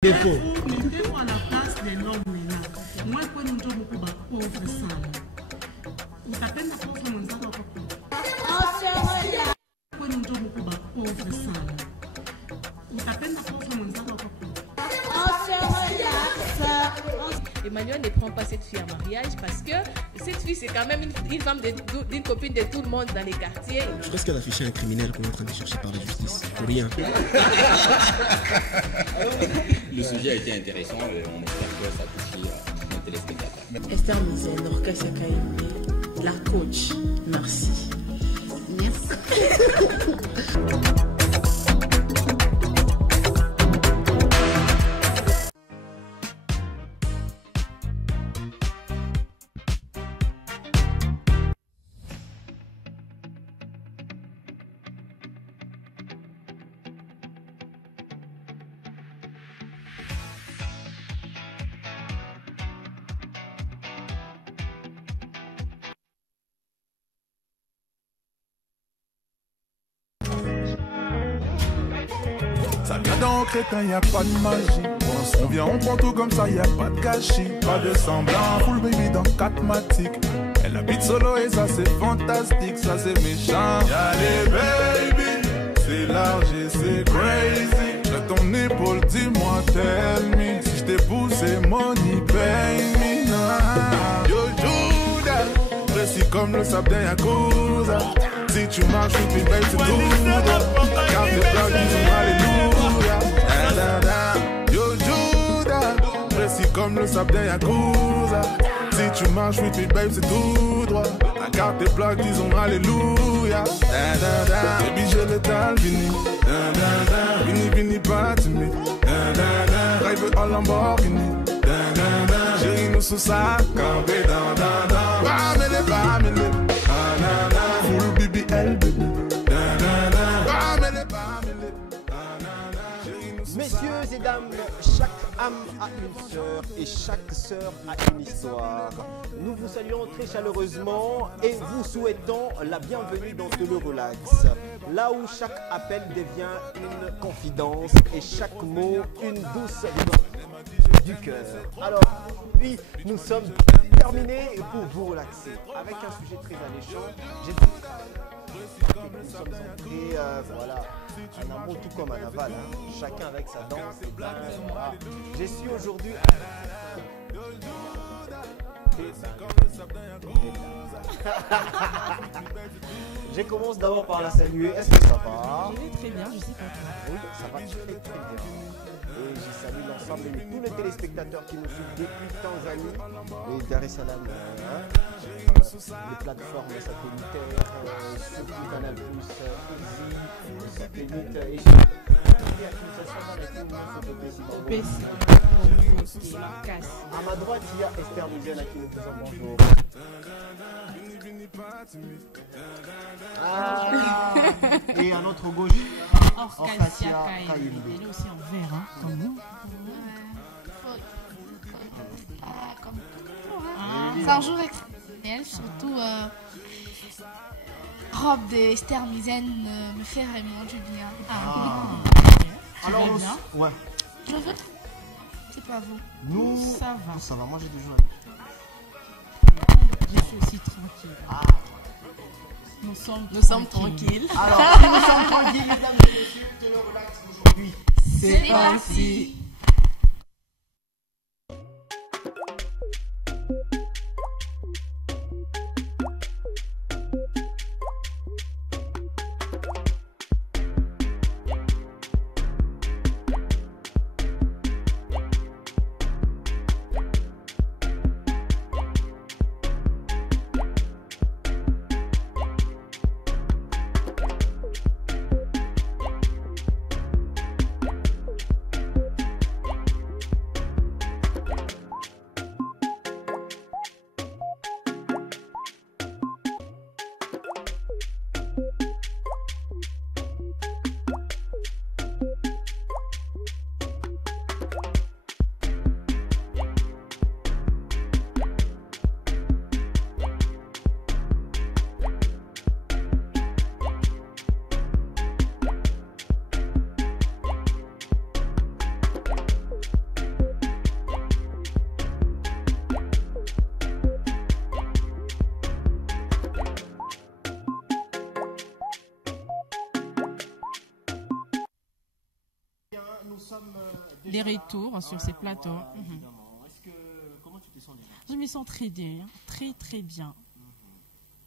Défaut. Mettez-vous à la place des hommes maintenant. Moi, je peux nous dire beaucoup de pauvres femmes. Vous tapez la pauvre femme, on s'en va pas. Vous pouvez nous dire beaucoup de pauvres femmes. Vous tapez la pauvre femme, on s'en va pas. Emmanuel ne prend pas cette fille en mariage parce que cette fille c'est quand même une femme d'une copine de tout le monde dans les quartiers. Je pense qu'elle a affiché un criminel qu'on est en train de chercher par la justice. Pour rien. Le sujet a été intéressant et on espère que ça touche nos téléspectateurs. Esther Mizène, Orkes Yakaïmé, la coach. Merci. Merci. Ça vient dans crétin, y a pas de magie. On vient, on prend tout comme ça, y a pas de gâchis. Pas de semblant, full baby dans 4 matiques. Elle habite solo et ça c'est fantastique, ça c'est méchant. Y'a les baby, c'est large et c'est crazy. J'ai ton épaule, dis-moi, tell me. Si j't'ai poussé, money, pay me. Nah. Yo Judas, précis comme le sable d'un Yakuza. Si tu marches, je suis babe, c'est tout. La carte est pleine, disons alléluia. Da, da, da. Yo Judas, précis comme le sable d'un Yakuza. Si tu marches, je suis babe, c'est tout droit. La carte est pleine, disons alléluia. Da, da, da. Baby, j'ai le tal, vini. Da, da, da. Vini, vini, pas timide. Da, da, da. Drive en Lamborghini. Da, da, da. Chérie, nous sous ça, campé, da, da, da. Bamele, bamele. Ah, na, na. Full BBL, baby. Da, da, da. Bamele, bamele. Ah, na, na. Chérie, nous sous ça. Messieurs et dames, chaque âme a une sœur et chaque sœur a une histoire. Nous vous saluons très chaleureusement et vous souhaitons la bienvenue dans le relax. Là où chaque appel devient une confidence et chaque mot une douce du cœur. Alors, oui, nous sommes terminés pour vous relaxer avec un sujet très alléchant. Nous sommes entrés, voilà, un amour tout comme un aval, hein. Chacun avec sa danse. Voilà. Je suis aujourd'hui. Je commence d'abord par la saluer. Est-ce que ça va? Je vais très bien, je sais pas. Oui, ça va très très bien. Et je salue l'ensemble de tous les téléspectateurs qui nous suivent depuis Tanzanie et Dar es Salaam, les plateformes satellitaires, surtout Canal+, Easy, satellite et à ma droite, il y a Esther Mizène à qui nous faisons bonjour. Ah, et à notre gauche, Orkes Yakaïmé. Elle est aussi en vert, hein, comme nous. C'est un jour exceptionnel, surtout robe d'Esther Mizène me fait vraiment du bien. alors, bien. ouais. Je veux. C'est pas vous. Nous, Ça va. ça va, moi j'ai toujours. Je suis aussi tranquille. Ah. Nous sommes tranquilles. Alors, nous sommes tranquilles, mesdames et messieurs, de le relax aujourd'hui. C'est parti. sommes des retours sur ces plateaux. Évidemment. Comment tu te sens déjà? Je me sens très bien, très très bien.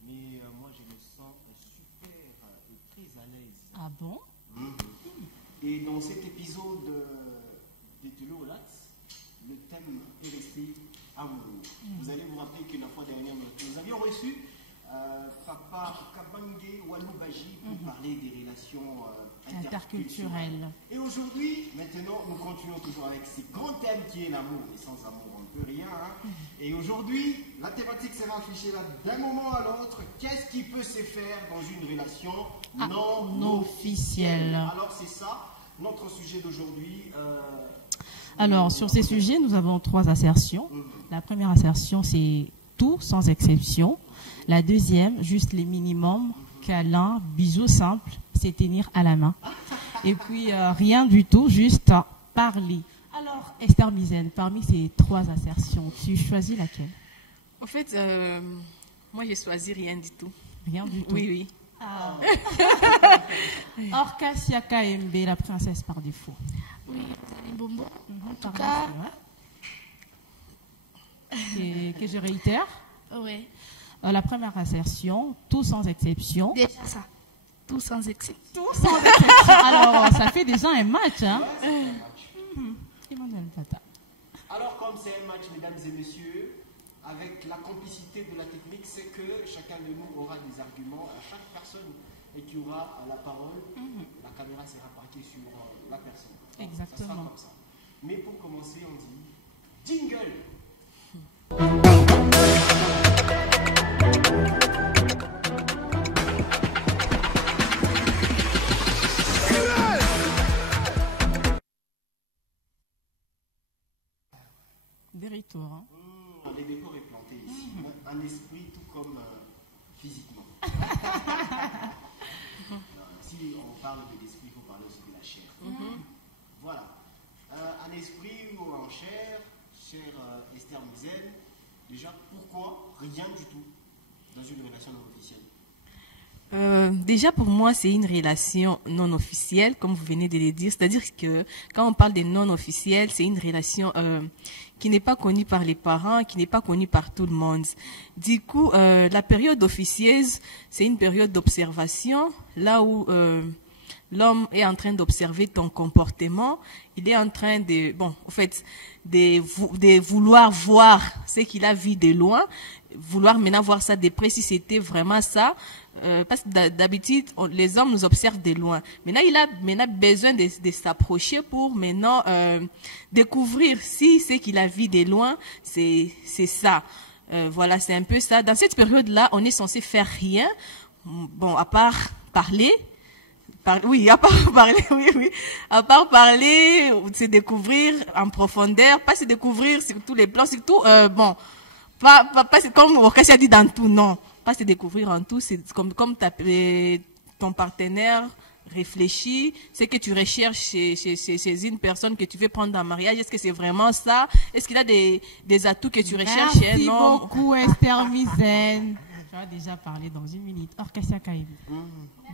Mais moi je me sens super et très à l'aise. Ah bon? Et dans cet épisode de Tulu Relax, le thème est resté amoureux. Vous allez vous rappeler que la fois dernière, nous avions reçu Papa Kabange Waloubaji pour parler des relations interculturelles. Et aujourd'hui, maintenant, nous continuons toujours avec ce grand thème qui est l'amour. Et sans amour, on ne peut rien. Et aujourd'hui, la thématique sera affichée là d'un moment à l'autre. Qu'est-ce qui peut se faire dans une relation non officielle? Alors c'est ça, notre sujet d'aujourd'hui. Alors, sur ces sujets, nous avons 3 assertions. La première assertion, c'est tout sans exception. La deuxième, juste les minimums, câlin, bisous simples, c'est tenir à la main. Et puis, rien du tout, juste parler. Alors, Esther Mizène, parmi ces 3 assertions, tu choisis laquelle? En fait, moi, j'ai choisi rien du tout. Rien du tout? Oui, oui. Ah. Orkasia KMB, la princesse par défaut. Oui, les bonbons. En tout cas. Que je réitère. Oui. La première assertion, tout sans exception. Déjà ça. Tout sans exception. Tout sans exception. Alors, ça fait déjà un match. Hein? Emmanuel Pata. Alors, comme c'est un match, mesdames et messieurs, avec la complicité de la technique, c'est que chacun de nous aura des arguments à chaque personne et qui aura la parole. La caméra sera parquée sur la personne. Exactement. Ça sera comme ça. Mais pour commencer, on dit jingle. Des retours. Hein? Les décors est planté ici. Un esprit tout comme physiquement. Si on parle de l'esprit, il faut parler aussi de la chair. Voilà. Un esprit ou en chair, chère Esther Mizène, déjà, pourquoi rien du tout dans une relation non officielle? Déjà, pour moi, c'est une relation non officielle, comme vous venez de le dire. C'est-à-dire que quand on parle de non officielle, c'est une relation qui n'est pas connue par les parents, qui n'est pas connue par tout le monde. Du coup, la période officieuse, c'est une période d'observation, là où l'homme est en train d'observer ton comportement. Il est en train de, de vouloir voir ce qu'il a vu de loin, vouloir maintenant voir ça de près si c'était vraiment ça. Parce que d'habitude, les hommes nous observent de loin. Maintenant, il a besoin de s'approcher pour maintenant découvrir si ce qu'il a vu de loin, c'est ça. Voilà, c'est un peu ça. Dans cette période-là, on est censé faire rien, bon, à part parler. À part parler, oui. À part parler, se découvrir en profondeur, pas se découvrir sur tous les plans, surtout, pas comme Orkasia dit dans tout, non. Pas se découvrir en tout, c'est comme ton partenaire réfléchit, ce que tu recherches chez une personne que tu veux prendre en mariage, est-ce que c'est vraiment ça? Est-ce qu'il a des atouts que tu recherches chez un homme? Merci beaucoup, Esther Mizène. Tu as déjà parlé dans 1 minute. Orkasia Kaïbi,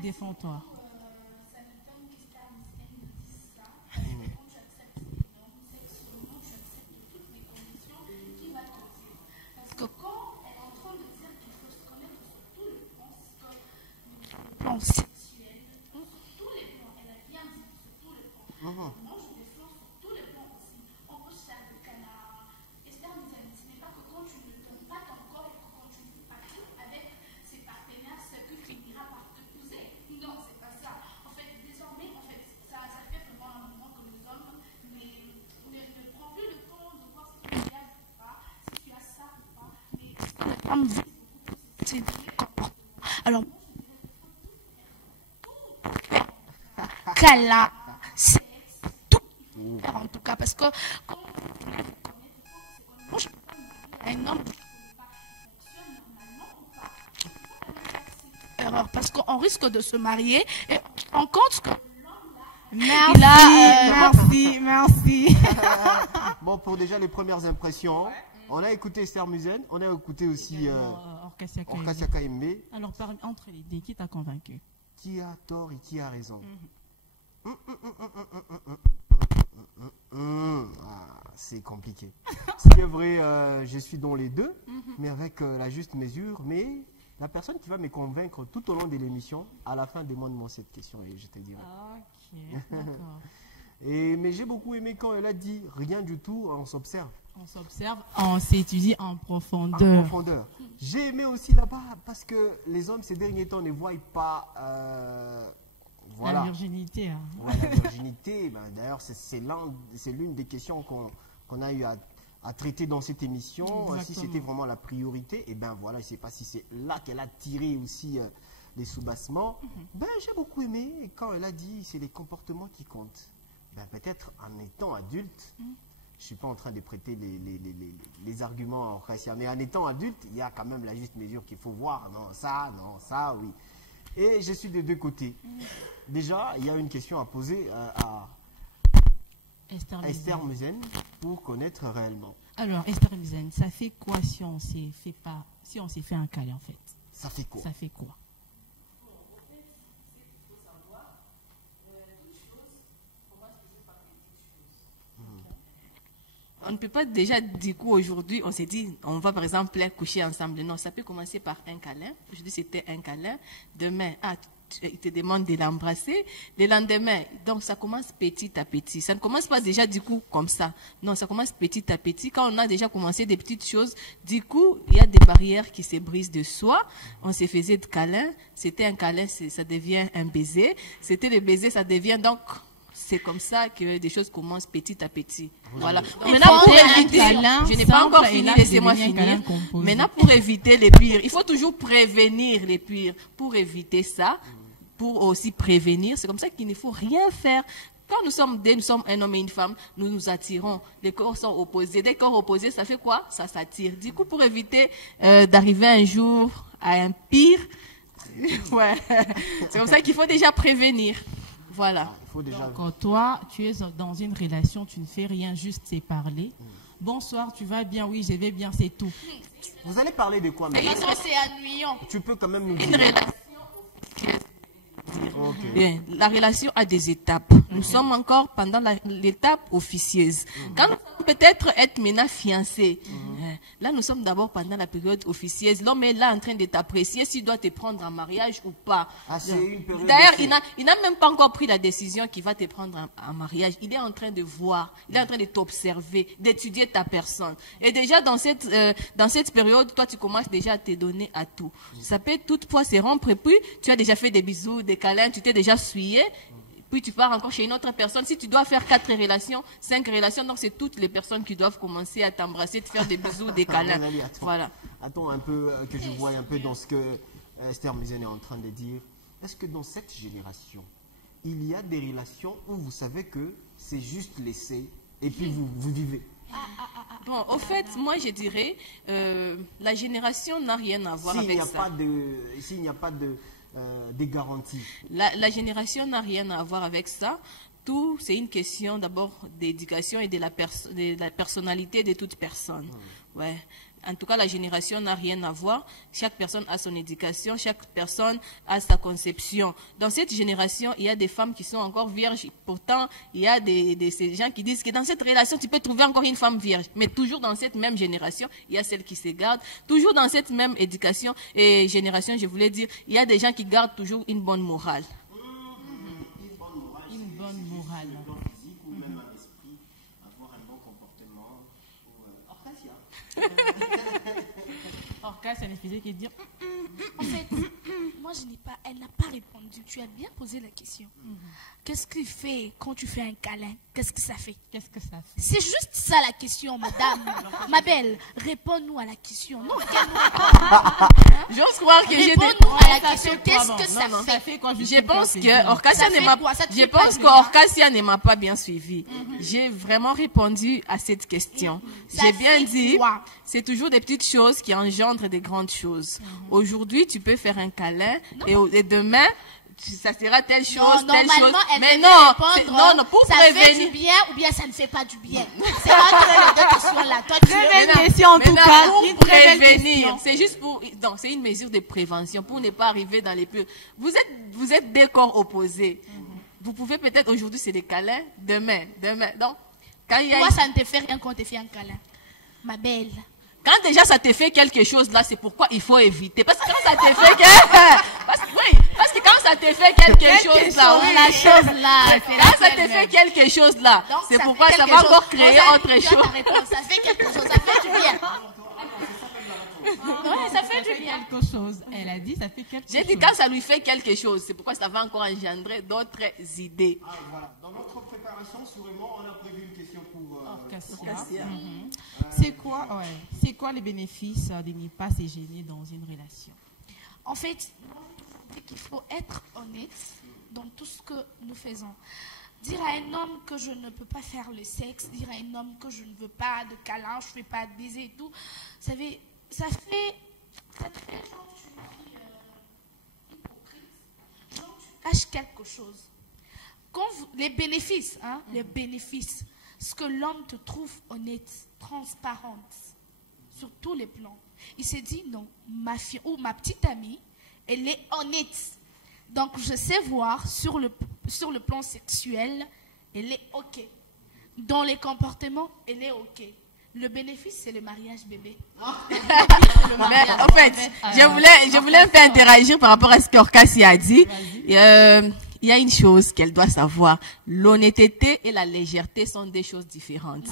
défends-toi. Plan sexuel, sur tous les plans, elle a bien dit sur tous les plans. Moi, je défends sur tous les plans aussi. On peut se faire le canard. Esther Mizène, ce n'est pas que quand tu ne donnes pas ton corps et que quand tu ne fais pas tout avec ses partenaires, c'est que tu finiras par te poser. Non, c'est pas ça. En fait, désormais, ça fait vraiment un moment que les hommes ne prennent plus le temps de voir si tu es bien ou pas, si tu as ça ou pas. Mais ce que la femme veut, c'est des comportements. Alors, là, c'est tout en tout cas parce que quand un homme erreur parce qu'on risque de se marier et on compte que merci. Bon, pour déjà les premières impressions, on a écouté Esther Mizène, on a écouté aussi Orkasia KMB. Alors, entre les deux, qui t'a convaincu? Qui a tort et qui a raison? C'est compliqué. Ce qui est vrai, je suis dans les deux, mais avec la juste mesure. Mais la personne qui va me convaincre tout au long de l'émission, à la fin, demande-moi cette question et je te dirai. Ok, d'accord. Mais j'ai beaucoup aimé quand elle a dit rien du tout, on s'observe. On s'observe, on s'étudie en profondeur. En profondeur. J'ai aimé aussi là-bas parce que les hommes ces derniers temps ne voient pas La virginité. Hein. Ouais, la virginité, d'ailleurs c'est l'une des questions qu'on a eu à traiter dans cette émission. Exactement. Si c'était vraiment la priorité, et voilà, je ne sais pas si c'est là qu'elle a tiré aussi les soubassements. J'ai beaucoup aimé et quand elle a dit c'est les comportements qui comptent. Peut-être en étant adulte, je ne suis pas en train de prêter les arguments en Orcasia, mais en étant adulte, il y a quand même la juste mesure qu'il faut voir. Non, ça, oui. Et je suis des deux côtés. Déjà, il y a une question à poser à Esther Muzen pour connaître réellement. Alors, Esther Muzen, ça fait quoi si on s'est fait un câlin en fait? Ça fait quoi? Ça fait quoi? On ne peut pas déjà, du coup, aujourd'hui, on s'est dit, on va par exemple coucher ensemble. Non, ça peut commencer par un câlin. Aujourd'hui, c'était un câlin. Demain, il te demande de l'embrasser. Le lendemain, donc ça commence petit à petit. Ça ne commence pas déjà, du coup, comme ça. Non, ça commence petit à petit. Quand on a déjà commencé des petites choses, du coup, il y a des barrières qui se brisent de soi. On se faisait de câlins. C'était un câlin, ça devient un baiser. C'était le baiser, ça devient donc... C'est comme ça que des choses commencent petit à petit. Voilà. Maintenant, pour éviter, je n'ai pas encore fini, laissez-moi finir. Maintenant, pour éviter les pires, il faut toujours prévenir les pires. Pour éviter ça, pour aussi prévenir, c'est comme ça qu'il ne faut rien faire. Quand nous sommes un homme et une femme, nous nous attirons. Les corps sont opposés. Des corps opposés, ça fait quoi? Ça s'attire. Du coup, pour éviter d'arriver un jour à un pire, ouais, c'est comme ça qu'il faut déjà prévenir. Voilà. Donc, toi, tu es dans une relation, tu ne fais rien, juste c'est parler. Bonsoir, tu vas bien? Oui, je vais bien, c'est tout. Vous allez parler de quoi maintenant? C'est ennuyant. Tu peux quand même nous dire. Une relation. Bien, la relation a des étapes. Nous sommes encore pendant l'étape officieuse. Quand nous sommes peut-être être maintenant fiancés, là nous sommes d'abord pendant la période officieuse. L'homme est là en train de t'apprécier s'il doit te prendre en mariage ou pas. D'ailleurs, il n'a même pas encore pris la décision qu'il va te prendre en mariage. Il est en train de voir, il est en train de t'observer, d'étudier ta personne. Et déjà dans cette période, toi tu commences déjà à te donner à tout. Ça peut toutefois se rompre et puis tu as déjà fait des bisous, des câlins, tu t'es déjà souillé, puis tu pars encore chez une autre personne. Si tu dois faire 4 relations, 5 relations, donc c'est toutes les personnes qui doivent commencer à t'embrasser, te faire des bisous, des câlins. Voilà. Attends un peu, que je vois un peu dans ce que Esther Muzen est en train de dire. Est-ce que dans cette génération, il y a des relations où vous savez que c'est juste l'essai et puis vous vivez? Bon, au fait, moi je dirais, la génération n'a rien à voir avec ça. S'il n'y a pas des garanties. La génération n'a rien à voir avec ça. Tout, c'est une question d'abord d'éducation et de la personnalité de toute personne. Ouais. En tout cas, la génération n'a rien à voir. Chaque personne a son éducation, chaque personne a sa conception. Dans cette génération, il y a des femmes qui sont encore vierges. Pourtant, il y a ces gens qui disent que dans cette relation, tu peux trouver encore une femme vierge. Mais toujours dans cette même génération, il y a celles qui se gardent. Toujours dans cette même éducation et génération, je voulais dire, il y a des gens qui gardent toujours une bonne morale. Une bonne morale. Physique ou même un esprit, avoir un bon comportement. Orcasia, ça ne faisait que dire. En fait, moi elle n'a pas répondu. Tu as bien posé la question. Qu'est-ce qu'il fait quand tu fais un câlin? Qu'est-ce que ça fait? Qu'est-ce que ça fait? C'est juste ça la question, madame. Ma belle, réponds-nous à la question. Non, j'ose croire que j'ai réponds-nous à la question. Qu'est-ce que ça fait? Je pense que Orcasia ne m'a pas bien suivi. J'ai vraiment répondu à cette question. J'ai bien dit, c'est toujours des petites choses qui engendrent des grandes choses. Aujourd'hui, tu peux faire un câlin et demain, ça sera telle chose, telle chose. Mais non, pour ça prévenir. Ça fait du bien ou bien ça ne fait pas du bien. C'est entre les deux questions-là. Toi, tu veux question en tout cas. Pour prévenir. C'est juste pour, non, c'est une mesure de prévention pour ne pas arriver dans les pires. Vous êtes des corps opposés. Vous pouvez peut-être aujourd'hui c'est des câlins, demain. Donc, Moi, ça ne te fait rien quand on te fait un câlin. Ma belle. Quand déjà ça te fait quelque chose là, c'est pourquoi il faut éviter. Parce que quand ça te fait parce que quand ça te fait quelque chose là, la chose là, quand ça te fait quelque chose là, c'est pourquoi ça va encore créer autre chose. Ça fait quelque chose, ça fait du bien. Ouais, ça fait du bien. Quelque chose. Elle a dit, ça fait quelque chose. J'ai dit quand ça lui fait quelque chose, c'est pourquoi ça va encore engendrer d'autres idées. Ah, voilà. Dans notre préparation, sûrement, on a prévu une question pour Cassia. C'est quoi les bénéfices de ne pas se gêner dans une relation? En fait, il faut être honnête dans tout ce que nous faisons. Dire à un homme que je ne peux pas faire le sexe, dire à un homme que je ne veux pas de câlin, je ne fais pas de baiser et tout, vous savez, ça fait genre tu dis hypocrite, genre tu caches quelque chose. Les bénéfices, les bénéfices, ce que l'homme te trouve honnête, transparente, sur tous les plans. Il s'est dit non, ma fille ou ma petite amie, elle est honnête. Donc je sais voir sur le plan sexuel, elle est ok. Dans les comportements, elle est ok. Le bénéfice, c'est le mariage bébé. Mais, en fait, je voulais un peu interagir par rapport à ce qu'Orcassi a dit. Il y a une chose qu'elle doit savoir. L'honnêteté et la légèreté sont des choses différentes.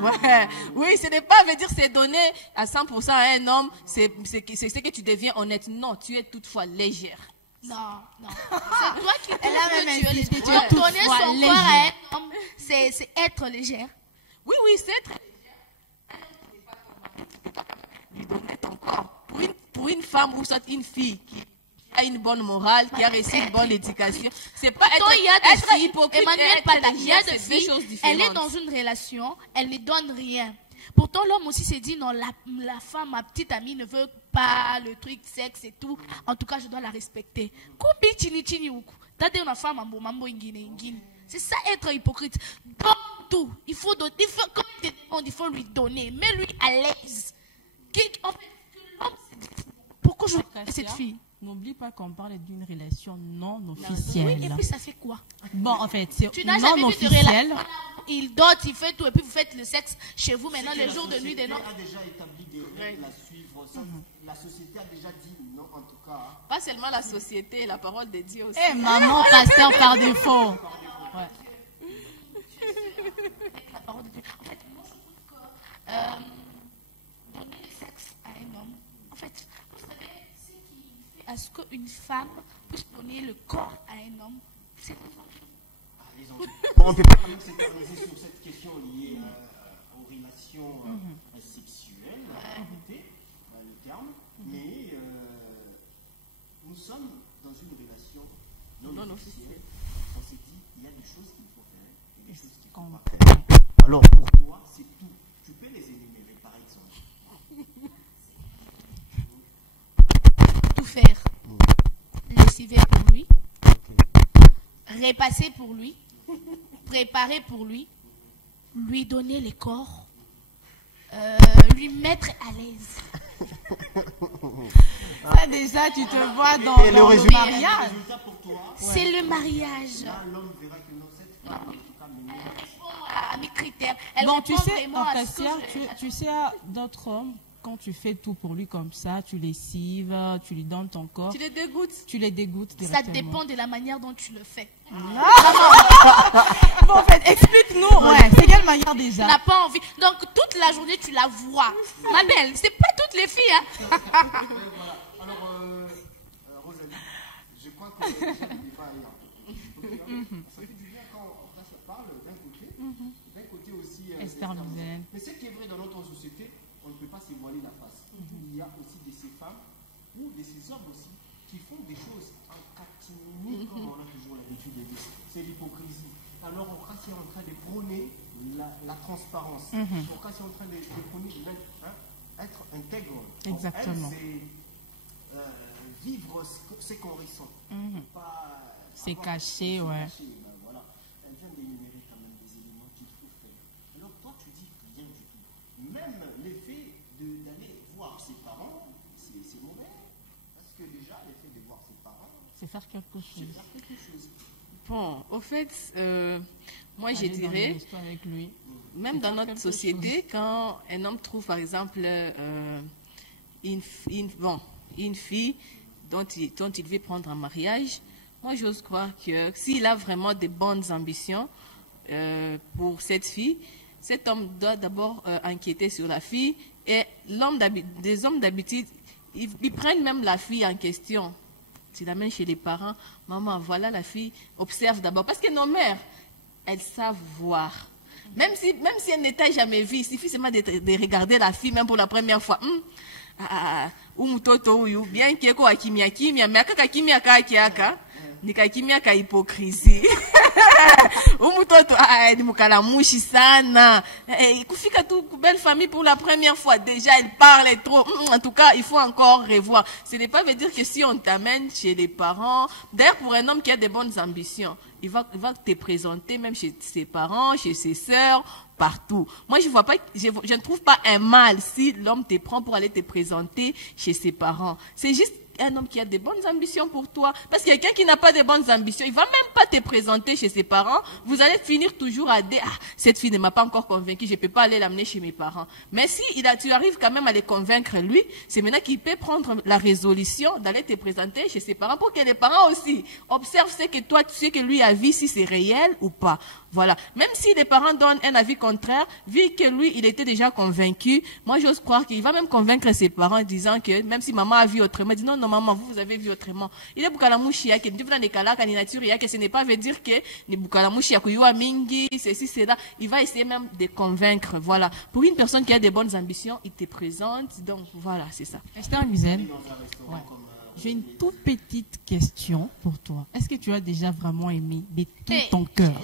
Ouais. Oui, ce n'est pas veut dire c'est donné à 100% à un homme, c'est que tu deviens honnête. Non, tu es toutefois légère. Non. C'est toi qui trouves que tu es légère. Donner son corps à un homme, c'est être légère. Oui, c'est être légère. Lui donner ton corps. Pour une femme ou soit une fille qui a une bonne morale, qui a reçu une bonne éducation, c'est pas être hypocrite. Emmanuel Pata, il y a des filles, elle est dans une relation, elle ne donne rien. Pourtant, l'homme aussi s'est dit, non, la femme, ma petite amie, ne veut pas le truc sexe et tout. En tout cas, je dois la respecter. C'est ça être hypocrite. Donne tout. Il faut donner. Il faut lui donner. Mets-lui à l'aise. En fait, l'homme s'est dit, pourquoi je veux cette fille? N'oublie pas qu'on parle d'une relation non officielle. Oui, et puis ça fait quoi? Bon, en fait, c'est tu n'as non jamais officiel. Il dote, il fait tout, et puis vous faites le sexe chez vous maintenant, les jours de nuit, des noms. La société a déjà établi des règles à suivre. La société a déjà dit non, en tout cas. Pas seulement la société, la parole de Dieu aussi. Eh, maman, pasteur par défaut. Ouais. La parole de Dieu. En fait, moi, je trouve que donner le sexe à un homme, en fait, vous savez, ce qui fait à ce qu'une femme puisse donner le corps à un homme, c'est bon, on ne peut pas quand même s'éterniser sur cette question liée aux relations sexuelles, le terme, mais nous sommes dans une relation non officielle. On s'est dit, il y a des choses qu'il faut faire et des choses qu'il ne faut pas faire. Alors pour toi, c'est tout. Tu peux les énumérer par exemple. Tout faire. Lessiver pour lui. Repasser pour lui. Préparer pour lui. Lui donner les corps. Lui mettre à l'aise. Ça déjà, tu te vois dans le mariage. C'est le mariage. L'homme verra que non, cette femme, en tout cas, à mes critères. Bon, tu sais, Cassia, tu sais, d'autres hommes, quand tu fais tout pour lui comme ça, tu lessives, tu lui donnes ton corps. Tu les dégoûtes. Tu les dégoûtes Ça directement. dépend de la manière dont tu le fais. Bon, en fait, explique-nous, c'est quelle manière déjà? Tu n'as pas envie. Donc, toute la journée, tu la vois. Ma belle, c'est pas toutes les filles, hein. Alors, Rosalie, je crois que déjà le débat est un peu. Ça fait du bien quand ça parle d'un côté aussi. Esther Mizel. Mais ce qui est vrai dans notre société, on ne peut pas se voiler la face. Il y a aussi de ces femmes ou de ces hommes aussi qui font des choses en catimini, comme on a toujours l'habitude de dire. C'est l'hypocrisie. Alors, on est en train de prôner la transparence. On est en train de prôner être intègre. Exactement. C'est vivre ce qu'on ressent. C'est caché, ouais. Voilà. Elle vient d'énumérer quand même des éléments qu'il faut faire. Alors, toi, tu dis rien du tout. Même l'effet d'aller voir ses parents, c'est mauvais. Parce que déjà, l'effet de voir ses parents, c'est faire quelque chose. Bon, au fait, moi je dirais, avec lui. même dans notre société, quand un homme trouve par exemple une fille dont il veut prendre en mariage, moi j'ose croire que s'il a vraiment de bonnes ambitions pour cette fille, cet homme doit d'abord enquêter sur la fille, et des hommes d'habitude, ils prennent même la fille en question. Tu l'amènes chez les parents, maman, voilà la fille, observe d'abord. Parce que nos mères, elles savent voir. Même si elle ne t'a jamais vu, il suffit seulement de regarder la fille, même pour la première fois. Bien qu'il y ait kimia, mais kaka kimia kiaka, ni kimia ka hypocrisie. Umutoto ni mukalamushi sana. Kufika tu belle famille pour la première fois, déjà elle parle trop. En tout cas, il faut encore revoir. Ce n'est pas veut dire que si on t'amène chez les parents, d'ailleurs pour un homme qui a de bonnes ambitions, il va te présenter même chez ses parents, chez ses sœurs, partout. Moi, je ne trouve pas un mal si l'homme te prend pour aller te présenter chez ses parents. C'est juste un homme qui a de bonnes ambitions pour toi. Parce que quelqu'un qui n'a pas de bonnes ambitions, il ne va même pas te présenter chez ses parents. Vous allez finir toujours à dire, cette fille ne m'a pas encore convaincu, je ne peux pas aller l'amener chez mes parents. Mais si tu arrives quand même à les convaincre lui, c'est maintenant qu'il peut prendre la résolution d'aller te présenter chez ses parents pour que les parents aussi observent ce que toi, tu sais que lui a vu, si c'est réel ou pas. Voilà. Même si les parents donnent un avis contraire, vu que lui, il était déjà convaincu, moi, j'ose croire qu'il va même convaincre ses parents en disant que même si maman a vu autrement, il dit non, maman, vous avez vu autrement. Il est bukalamushi yake, ndivu na nekala ka ni nature yake, ce n'est pas veut dire que ni bukalamushi yako yuwa mingi, ceci, cela. Il va essayer même de convaincre. Voilà. Pour une personne qui a des bonnes ambitions, il te présente. Donc, voilà, c'est ça. Esther Musen, j'ai une toute petite question pour toi. Est-ce que tu as déjà vraiment aimé de tout ton cœur?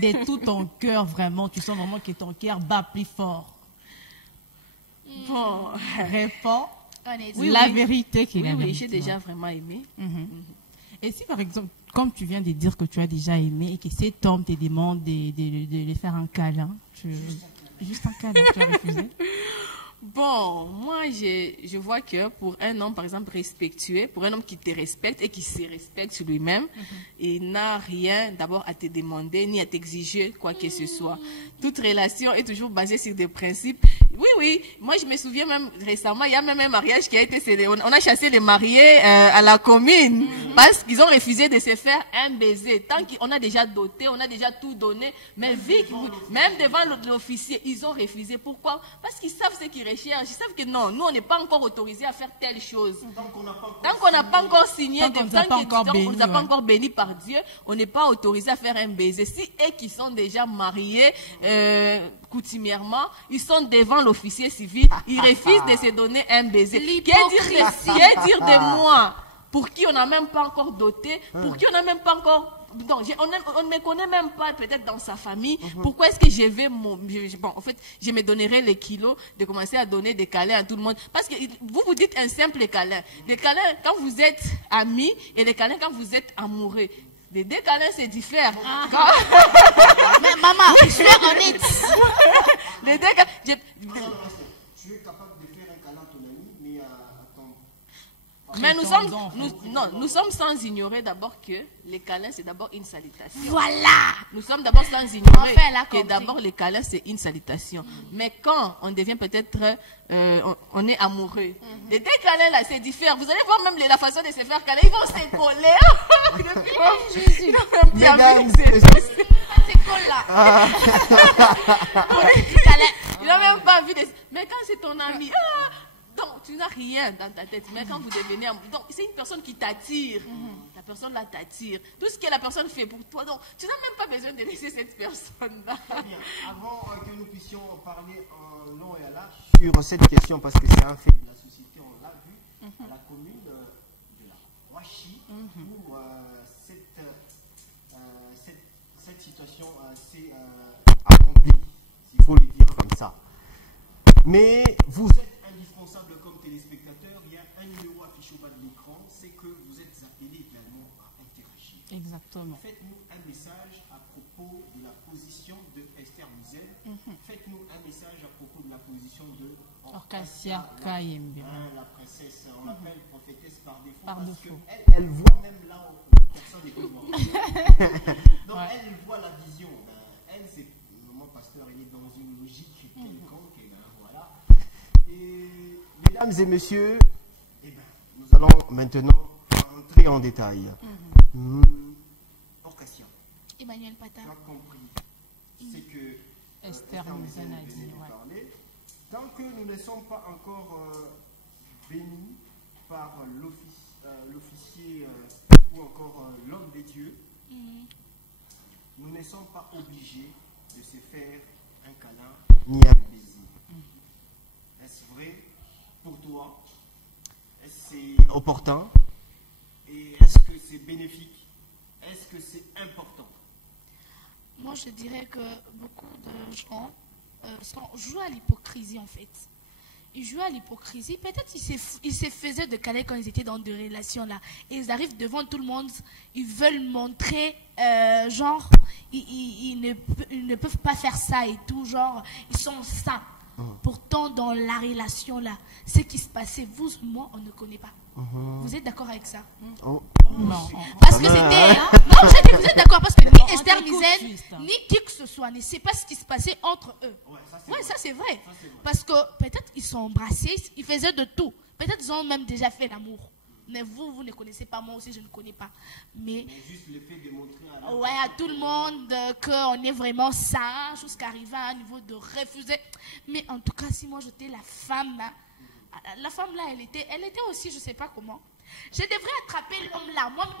De tout ton cœur, vraiment, tu sens vraiment que ton cœur bat plus fort. Bon, réponds. Oui, la vérité qu'il a. Oui, j'ai déjà vraiment aimé. Et si par exemple, comme tu viens de dire que tu as déjà aimé et que cet homme te demande de lui faire un câlin, juste un câlin, tu as refusé? Bon, moi, je vois que pour un homme, par exemple, respectueux, pour un homme qui te respecte et qui se respecte sur lui-même, il n'a rien d'abord à te demander ni à t'exiger quoi que ce soit. Toute relation est toujours basée sur des principes. Oui, moi je me souviens même récemment, il y a même un mariage qui a été célébré. On a chassé les mariés à la commune parce qu'ils ont refusé de se faire un baiser. Tant qu'on a déjà doté, on a déjà tout donné, mais même devant l'officier, ils ont refusé. Pourquoi? Parce qu'ils savent ce qu'ils recherchent. Ils savent que non, nous on n'est pas encore autorisé à faire telle chose. Tant qu'on n'a pas encore signé, tant qu'on ne nous a pas encore béni par Dieu, on n'est pas autorisé à faire un baiser. Si eux qui sont déjà mariés coutumièrement, ils sont devant l'officier civil, ils refusent de se donner un baiser. Qu'est-ce dire de moi, pour qui on n'a même pas encore doté, pour qui on n'a même pas encore... Non, on ne me connaît même pas peut-être dans sa famille. Pourquoi est-ce que je vais... en fait, je me donnerai les kilos de commencer à donner des câlins à tout le monde. Parce que vous dites un simple câlin. Des câlins quand vous êtes amis et des câlins quand vous êtes amoureux. Les deux câlins, c'est différent. Mais maman, je suis honnête. Les deux câlins... Tu es capable de faire un câlin à ton ami, mais à ton... Mais nous sommes sans ignorer d'abord que les câlins, c'est d'abord une salutation. Voilà. Nous sommes d'abord sans ignorer que d'abord les câlins, c'est une salutation. Mais quand on devient peut-être, on est amoureux, les deux câlins là, c'est différent. Vous allez voir même la façon de se faire câlin, ils vont se coller. C'est cool là. Il n'a même pas envie de... Mais quand c'est ton ami... Donc, tu n'as rien dans ta tête. Mais quand vous devenez amoureux, donc c'est une personne qui t'attire. La personne là t'attire. Tout ce que la personne fait pour toi, donc tu n'as même pas besoin de laisser cette personne-là. Avant que nous puissions parler en long et à large sur cette question, parce que c'est un fait de la société, on l'a vu à la commune de la Ouachi, où cette situation s'est arrondie, s'il faut le dire comme ça. Mais vous êtes indispensable comme téléspectateur, il y a un numéro affiché au bas de l'écran, c'est que vous êtes appelé également à interagir. Exactement. Faites-nous un message à propos de la position de Esther Musen. Faites-nous un message à propos de la position de Orkasia Kayembe. La princesse, on l'appelle prophétesse par défaut, Par parce défaut. qu'elle voit même là Personne n'écoute moi. Donc elle voit la vision. Elle, c'est mon pasteur, il est dans une logique quelconque. Voilà. Et mesdames et messieurs, nous allons maintenant entrer en détail. Orchestra. Emmanuel Pata. Tu as compris. C'est que Esther Mizan a dit, parler. Tant que nous ne sommes pas encore bénis par l'officier ou encore l'homme des dieux, nous ne sommes pas obligés de se faire un câlin ni un baiser. Est-ce vrai pour toi? Est-ce que c'est opportun? Et est-ce que c'est bénéfique? Est-ce que c'est important? Moi, je dirais que beaucoup de gens jouent à l'hypocrisie, en fait. Ils jouent à l'hypocrisie. Peut-être ils se faisaient de câlins quand ils étaient dans des relations là. Et ils arrivent devant tout le monde. Ils veulent montrer, genre, ils ne peuvent pas faire ça et tout. Genre, ils sont sains. Pourtant, dans la relation là, ce qui se passait, vous, moi, on ne connaît pas. Vous êtes d'accord avec ça? Non. Parce que c'était... Non, je dis, vous êtes d'accord parce que ni Esther Mizan, ni qui que ce soit ne sait pas ce qui se passait entre eux. Ouais, ça c'est vrai. Parce que peut-être ils sont embrassés, ils faisaient de tout. Peut-être ils ont même déjà fait l'amour. Mais vous ne connaissez pas, moi aussi je ne connais pas. Mais juste le fait de montrer à tout le monde qu'on est vraiment sain, jusqu'à arriver à un niveau de refuser. Mais en tout cas, si moi j'étais la femme, la femme là, elle était aussi, je ne sais pas comment. Je devrais attraper l'homme là. Moi-même,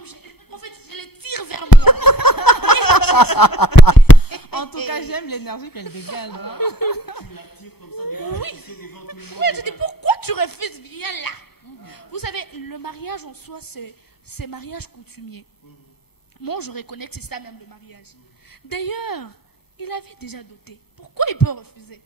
en fait, je le tire vers moi. En tout cas, j'aime l'énergie qu'elle dégage. Hein. Tu la tires comme ça devant oui. Tout le monde. Oui, je dis, pourquoi tu refuses? Viens là. Vous savez, le mariage en soi, c'est mariage coutumier. Moi, je reconnais que c'est ça même le mariage. D'ailleurs, il avait déjà doté. Pourquoi il peut refuser?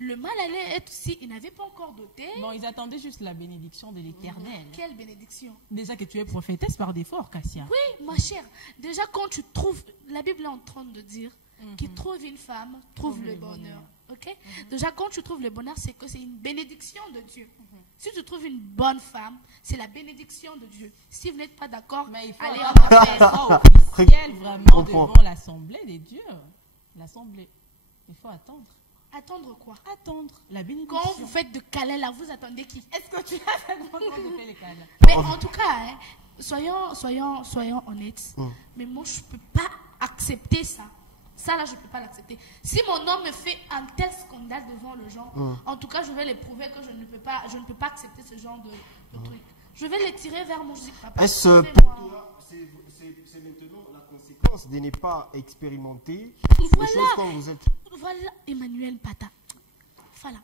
Le mal allait être si il n'avait pas encore doté. Bon, ils attendaient juste la bénédiction de l'Éternel. Quelle bénédiction? Déjà que tu es prophétesse par défaut, Orchestra. Oui, ma chère. Déjà, quand tu trouves... La Bible est en train de dire qui trouve une femme, trouve le bonheur. Ok? Déjà, quand tu trouves le bonheur, c'est que c'est une bénédiction de Dieu. Si tu trouves une bonne femme, c'est la bénédiction de Dieu. Si vous n'êtes pas d'accord, allez en enfer. Officiel vraiment devant l'assemblée des dieux. L'assemblée. Il faut attendre. Attendre quoi? Attendre la bénédiction. Quand vous faites de câlins là, vous attendez qui? Est-ce que tu as fait longtemps de faire les câlins? Mais en tout cas, hein, soyons honnêtes. Mais moi, je ne peux pas accepter ça. Ça là, je ne peux pas l'accepter. Si mon homme me fait un tel scandale devant le gens, en tout cas, je vais l'éprouver que je ne peux pas accepter ce genre de truc. Je vais les tirer vers mon papa. Est-ce pour toi, c'est maintenant la conséquence de ne pas expérimenter les choses quand vous êtes... Voilà, Emmanuel Pata. Voilà.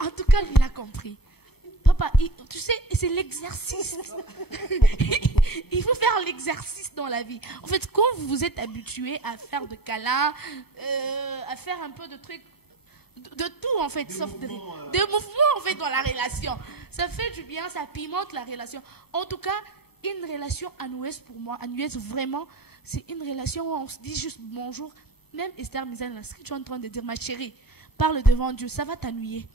En tout cas, il a compris. Papa, tu sais, c'est l'exercice. Il faut faire l'exercice dans la vie. En fait, quand vous vous êtes habitué à faire de câlins, à faire un peu de trucs, de tout en fait, sauf de mouvements en fait dans la relation. Ça fait du bien, ça pimente la relation. En tout cas, une relation annueuse pour moi, annueuse vraiment, c'est une relation où on se dit juste bonjour. Même Esther Mizan, ce que tu es en train de dire, ma chérie, parle devant Dieu, ça va t'ennuyer.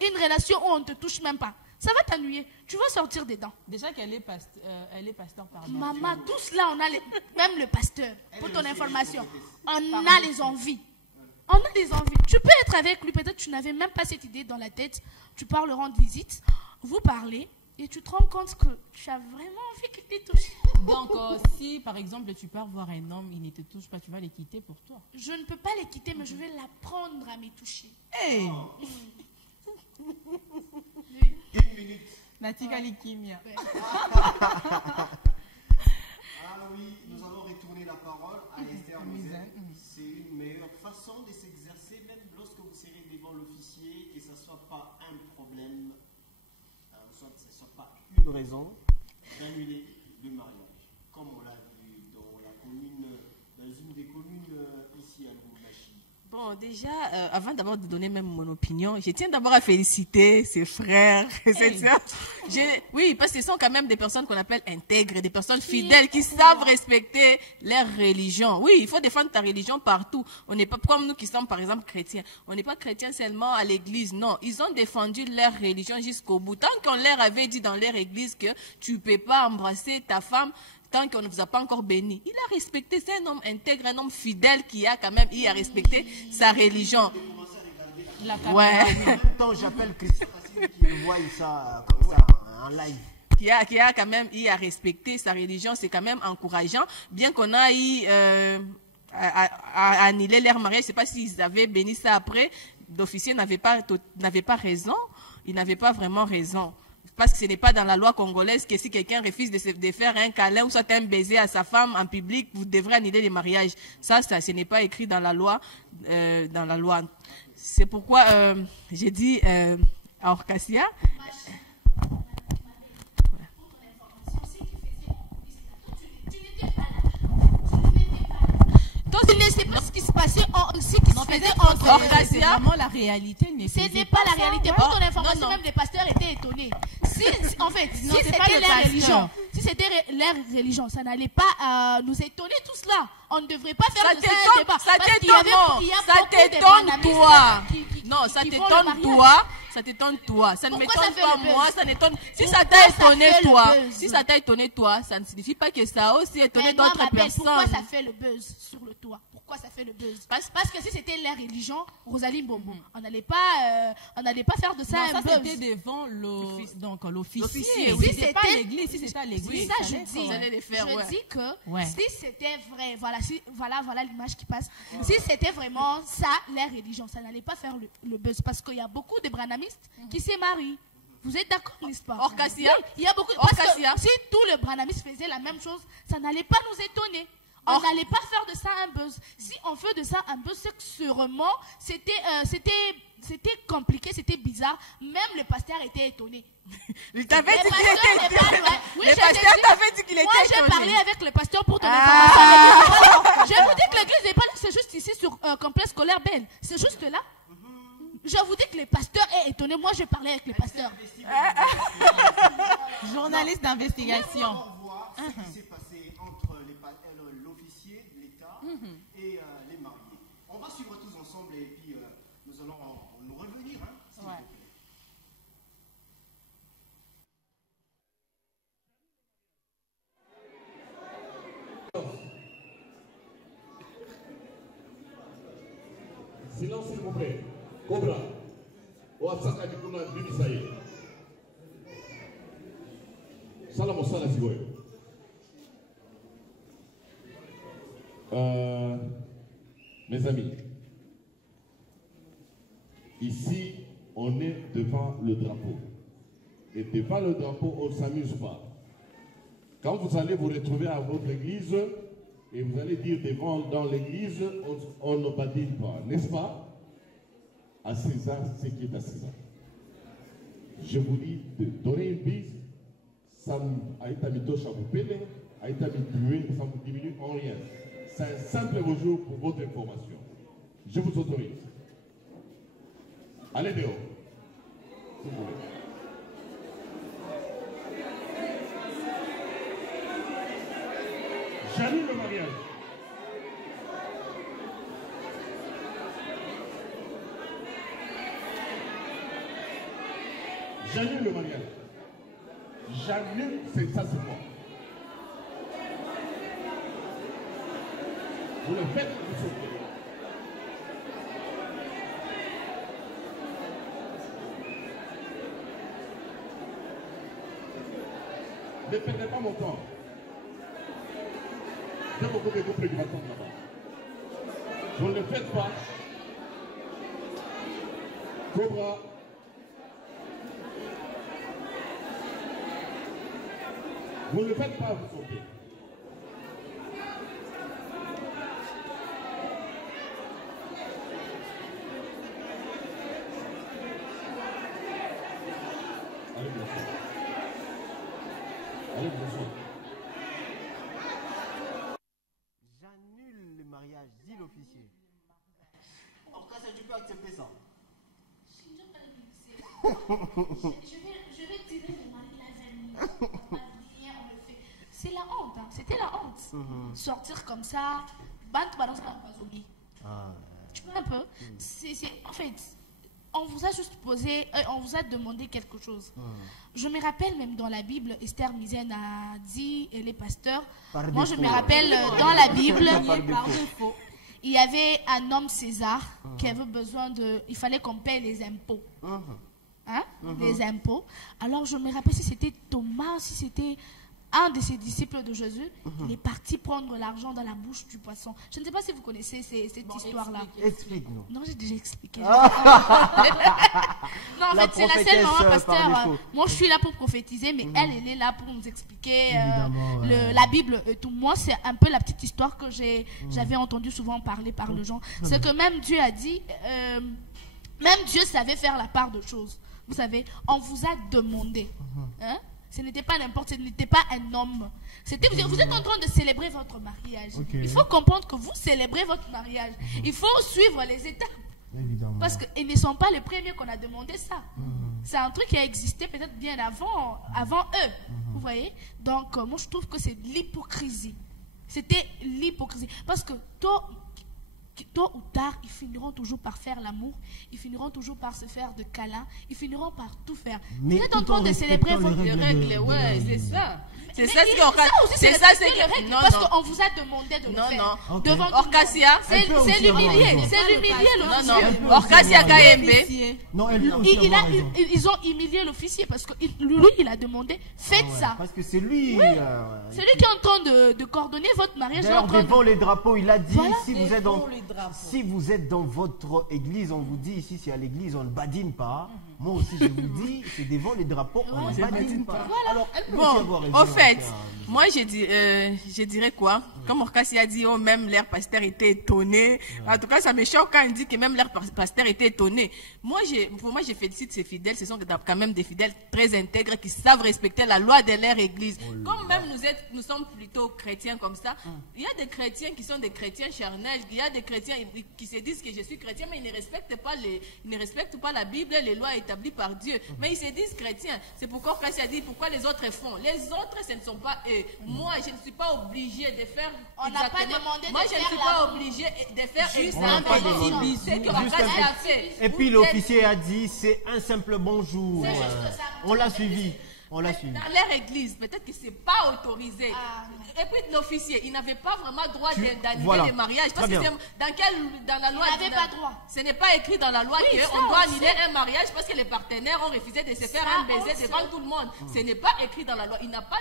Une relation où on ne te touche même pas, ça va t'ennuyer. Tu vas sortir des dents. Déjà qu'elle est pasteur par maman, tous là, on a même le pasteur, pour ton information. On a les envies. On a des envies. Tu peux être avec lui, peut-être tu n'avais même pas cette idée dans la tête. Tu pars le rendre visite, vous parlez, et tu te rends compte que tu as vraiment envie qu'il te touche. Donc, si par exemple tu pars voir un homme, il ne te touche pas, tu vas les quitter pour toi? Je ne peux pas les quitter, mais je vais l'apprendre à me toucher. Hey! Une minute. Natika Likimia. Ah oui, nous allons retourner la parole à Esther Mizan. C'est une meilleure façon de s'exercer, même lorsque vous serez devant l'officier, que ce ne soit pas un problème, soit que ce ne soit pas une raison d'annuler le mariage. Comme on l'a vu dans la commune, dans une des communes ici à Lubumbashi. Bon, déjà, avant d'abord de donner même mon opinion, je tiens d'abord à féliciter ses frères et ses sœurs. Oui, parce que ce sont quand même des personnes qu'on appelle intègres, des personnes fidèles qui savent respecter leur religion. Oui, il faut défendre ta religion partout. On n'est pas comme nous qui sommes, par exemple, chrétiens. On n'est pas chrétiens seulement à l'église. Non, ils ont défendu leur religion jusqu'au bout. Tant qu'on leur avait dit dans leur église que tu ne peux pas embrasser ta femme, tant qu'on ne vous a pas encore béni. Il a respecté, c'est un homme intègre, un homme fidèle qui a quand même, il a respecté sa religion. Ouais. En même temps, j'appelle Christian qui voit ça comme ça en live. Qui a quand même, il a respecté sa religion, c'est quand même encourageant, bien qu'on a eu à annuler leur mariage. Je ne sais pas s'ils avaient béni ça après. L'officier n'avait pas raison, il n'avait pas vraiment raison. Parce que ce n'est pas dans la loi congolaise que si quelqu'un refuse de faire un câlin ou soit un baiser à sa femme en public, vous devrez annuler les mariages. Ça, ce n'est pas écrit dans la loi. C'est pourquoi j'ai dit à Orcasia. Tu ne sais pas ce qui se passait ce qui se faisait entre Orcasia. C'est vraiment la réalité. Ce n'est pas la réalité. Pour ton information, même les pasteurs étaient étonnés. En fait, si c'était leur religion, ça n'allait pas nous étonner tout cela. On ne devrait pas faire de ça un débat. Ça t'étonne toi. Non, ça t'étonne toi. Ça t'étonne toi. Ça ne m'étonne pas moi. Ça n'étonne. Si ça t'a étonné toi, ça ne signifie pas que ça a aussi étonné d'autres personnes. Pourquoi ça fait le buzz sur le toit? Pourquoi ça fait le buzz? Parce que si c'était la religion, Rosalie Bonbon, on n'allait pas faire de ça un buzz. Ça c'était devant l'officier. Si c'était pas l'église, si c'était à l'église, ça je dis. Je dis que si c'était vrai, voilà l'image qui passe. Si c'était vraiment ça, la religion, ça n'allait pas faire le buzz, parce qu'il y a beaucoup de branamistes qui se marient. Vous êtes d'accord, n'est-ce pas? Orcasia. Oui, il y a beaucoup. Parce que si tous les branamistes faisaient la même chose, ça n'allait pas nous étonner. On n'allait pas faire de ça un buzz. Si on fait de ça un buzz, c'est que sûrement c'était compliqué, c'était bizarre. Même le pasteur était étonné. Il t'avait dit qu'il était étonné. Le pasteur t'avait dit qu'il était étonné. Moi, j'ai parlé avec le pasteur pour ton information. Je vous dis que l'église n'est pas là, c'est juste ici sur complexe scolaire Belle. C'est juste là. Je vous dis que le pasteur est étonné. Moi, je parlais avec le pasteur. Journaliste d'investigation. On voit ce qui s'est passé entre l'officier de l'État et les mariés. On va suivre tous ensemble et puis nous allons nous revenir. S'il vous plaît. Silence s'il vous plaît. Cobra. Oatsaka Nikuna Bibisaye. Salam Sala Sigoy. Mes amis, ici, on est devant le drapeau. Et devant le drapeau, on ne s'amuse pas. Quand vous allez vous retrouver à votre église, et vous allez dire dans l'église, on ne badine pas, n'est-ce pas? À César, ce qui est à César. Je vous dis de donner une bise, ça a été mis à vous péter, a été mis ça vous diminue en rien. C'est un simple bonjour pour votre information. Je vous autorise. Allez dehors. Si vous voulez. J'annule le mariage. J'annule le mariage. J'annule, c'est ça, c'est moi. Vous le faites, vous sautez. Ne perdez pas mon temps. J'ai beaucoup de couples qui m'attendent là-bas. Vous ne le faites pas. Cobra. Vous ne le faites pas, vous sautez. Allez, bien sûr. Allez, bien sûr. J'annule le mariage, dit l'officier. En tout cas, tu peux accepter ça. Je vais tirer le mari la famille. C'est la honte, hein. C'était la honte. Sortir comme ça, battre balance la bazouli. Tu vois un peu? En fait, on vous a juste posé, on vous a demandé quelque chose. Je me rappelle même dans la Bible, Esther Mizen a dit, et les pasteurs, moi je me rappelle dans la Bible, il y avait un homme César qui avait besoin de, il fallait qu'on paye les impôts. Hein? Les impôts. Alors je me rappelle si c'était Thomas, si c'était un de ses disciples de Jésus, il est parti prendre l'argent dans la bouche du poisson. Je ne sais pas si vous connaissez cette histoire-là. Explique-nous. Non, j'ai déjà expliqué. Non, en fait, c'est la seule maman pasteur. Moi, je suis là pour prophétiser, mais elle est là pour nous expliquer la Bible et tout. Moi, c'est un peu la petite histoire que j'avais entendu souvent parler par les gens. C'est que même Dieu a dit, même Dieu savait faire la part de choses. Vous savez, on vous a demandé. Hein? Ce n'était pas n'importe, ce n'était pas un homme. Vous êtes en train de célébrer votre mariage. Il faut comprendre que vous célébrez votre mariage. Il faut suivre les étapes. Évidemment. Parce qu'ils ne sont pas les premiers qu'on a demandé ça. C'est un truc qui a existé peut-être bien avant eux. Vous voyez? Donc, moi, je trouve que c'est de l'hypocrisie. C'était l'hypocrisie. Parce que tôt ou tard, ils finiront toujours par faire l'amour, ils finiront toujours par se faire de câlins, ils finiront par tout faire. Mais vous êtes en train de célébrer votre règle, ouais, c'est ça. C'est ça ce qu'on c'est ça, c'est les règles. Parce qu'on vous a demandé de le faire. Non. Devant Orcasia, c'est l'humilier. C'est l'humilier l'officier. Non. Orcasia KMB. Non, ils ont humilié l'officier parce que lui, il a demandé, faites ça. Parce que c'est lui. C'est lui qui est en train de coordonner votre mariage. D'ailleurs, devant les drapeaux, il a dit, si vous êtes dans votre église, on vous dit, ici c'est à l'église, on ne badine pas. Moi aussi, je vous dis, c'est devant les drapeaux, on ne badine pas. Voilà. Bon, en fait, moi je dirais quoi? Comme Orcassi a dit, même l'air pasteur était étonné. En tout cas, ça me choque quand il dit que même l'air pasteur était étonné. Pour moi, je félicite ces fidèles. Ce sont quand même des fidèles très intègres qui savent respecter la loi de leur église. Comme même nous sommes plutôt chrétiens comme ça, il y a des chrétiens qui sont des chrétiens charnels. Il y a des chrétiens qui se disent que je suis chrétien, mais ils ne respectent pas la Bible, les lois établies par Dieu. Mais ils se disent chrétiens. C'est pourquoi Orcassi a dit, pourquoi les autres font? Les autres, ce ne sont pas eux. Moi, je ne suis pas obligé de faire. On n'a pas demandé moi, je ne suis pas obligé de faire exactement ce que Orcassi a fait. Et puis l'officier a dit, c'est un simple bonjour. On l'a suivi. Dans leur église, peut-être que ce n'est pas autorisé. Et puis l'officier, il n'avait pas vraiment droit d'annuler les mariages. Parce que dans la loi, il n'avait pas droit. Ce n'est pas écrit dans la loi qu'on doit annuler un mariage parce que les partenaires ont refusé de se faire un baiser devant tout le monde. Ce n'est pas écrit dans la loi. Il n'a pas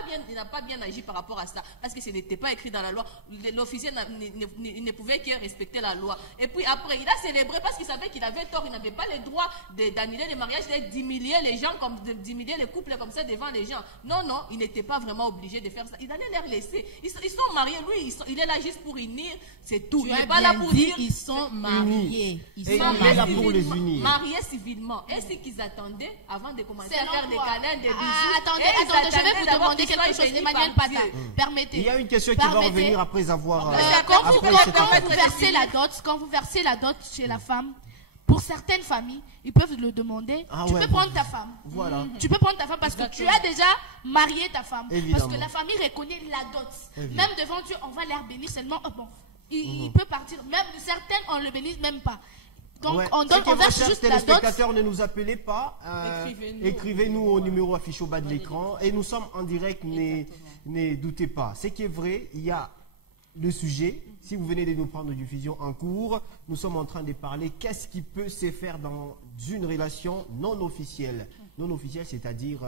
bien agi par rapport à ça. Parce que ce n'était pas écrit dans la loi. L'officier ne pouvait que respecter la loi. Et puis après, il a célébré parce qu'il savait qu'il avait tort. Il n'avait pas le droit d'annuler les mariages, d'humilier les gens, d'humilier les couples comme ça devant les gens. Non, il n'était pas vraiment obligé de faire ça. Il allait les laisser. Ils sont mariés, lui, il est là juste pour unir, c'est tout. Il n'est pas là pour dire. Ils sont mariés. Il est là pour les unir. Mariés civilement. Et ce qu'ils attendaient avant de commencer à faire des câlins, des bisous. Attendez, je vais vous demander quelque chose, Emmanuel Pata. Permettez. Il y a une question qui va revenir après avoir. Quand vous versez la dot chez la femme, pour certaines familles, ils peuvent le demander. Tu peux prendre ta femme. Voilà. Tu peux prendre ta femme parce que tu as déjà marié ta femme. Évidemment. Parce que la famille reconnaît la dot. Même devant Dieu, on va les bénir seulement. Il peut partir. Même certaines, on ne le bénit même pas. Donc, on verse juste la dot. Téléspectateurs, ne nous appelez pas. Écrivez-nous au numéro affiché au bas de l'écran. Et nous sommes en direct, ne doutez pas. Ce qui est vrai, il y a le sujet. Si vous venez de nous prendre du fusion en cours, nous sommes en train de parler qu'est-ce qui peut se faire dans une relation non officielle. Non officielle, c'est-à-dire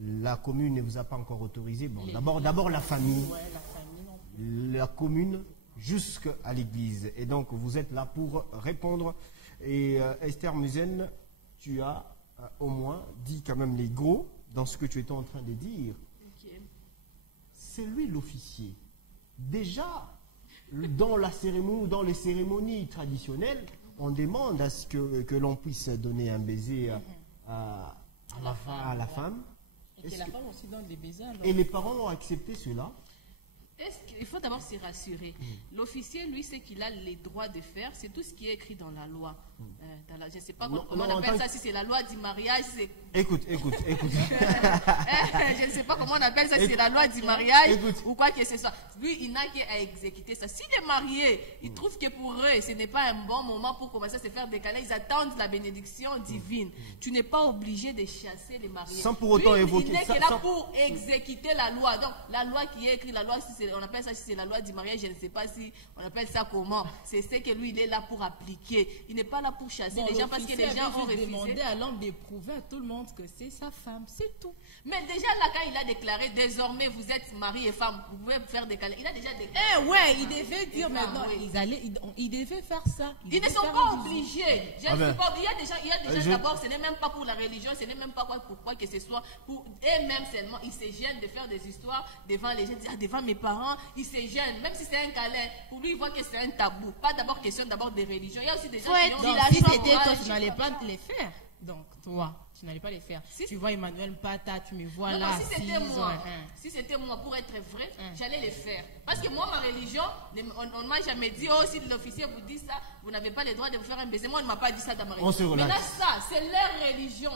la commune ne vous a pas encore autorisé. Bon, d'abord la famille, la commune jusqu'à l'église. Et donc vous êtes là pour répondre. Et Esther Mizen, tu as au moins dit quand même les gros dans ce que tu étais en train de dire. C'est lui l'officier. Déjà, dans la cérémonie ou dans les cérémonies traditionnelles, on demande à ce que l'on puisse donner un baiser à la femme. Et que la femme aussi donne des baisers. Et les parents ont accepté cela. Il faut d'abord se rassurer. L'officier, lui, ce qu'il a les droits de faire, c'est tout ce qui est écrit dans la loi. Je ne sais pas comment on appelle ça, si c'est la loi du mariage. Écoute. Je ne sais pas comment on appelle ça, si c'est la loi du mariage ou quoi que ce soit. Lui, il n'a qu'à exécuter ça. S'il est marié, il trouve que pour eux, ce n'est pas un bon moment pour commencer à se faire décaler. Ils attendent la bénédiction divine. Tu n'es pas obligé de chasser les mariés. Sans pour autant évoquer ça. Il n'est que là pour exécuter la loi. Donc, la loi qui est écrite, la loi, on appelle ça, si c'est la loi du mariage, je ne sais pas si on appelle ça comment. C'est ce que lui, il est là pour appliquer. Il n'est pas là pour chasser les gens parce que les gens ont refusé. Demandé à l'homme d'éprouver à tout le monde que c'est sa femme, c'est tout. Mais déjà là, quand il a déclaré, désormais vous êtes mari et femme, vous pouvez faire décaler. Il a déjà déclaré. Ouais, il devait dire maintenant, il devait faire ça. Ils ne sont pas obligés. Je ne sais pas. Il y a déjà d'abord, ce n'est même pas pour la religion, ce n'est même pas pour quoi que ce soit. Pour eux-mêmes seulement, ils se gênent de faire des histoires devant les gens, devant mes parents, ils se gênent. Même si c'est un câlin, pour lui, il voit que c'est un tabou. Pas d'abord question d'abord des religions. Il y a aussi des gens qui ont si c'était toi, tu n'allais pas les faire. Donc, toi, tu n'allais pas les faire. Si tu vois Emmanuel Mpata, tu me vois là. Si c'était moi, pour être vrai, j'allais les faire. Parce que moi, ma religion, on ne m'a jamais dit, oh, si l'officier vous dit ça, vous n'avez pas le droit de vous faire un baiser. Moi, on ne m'a pas dit ça dans ma religion. Mais là, ça, c'est leur religion.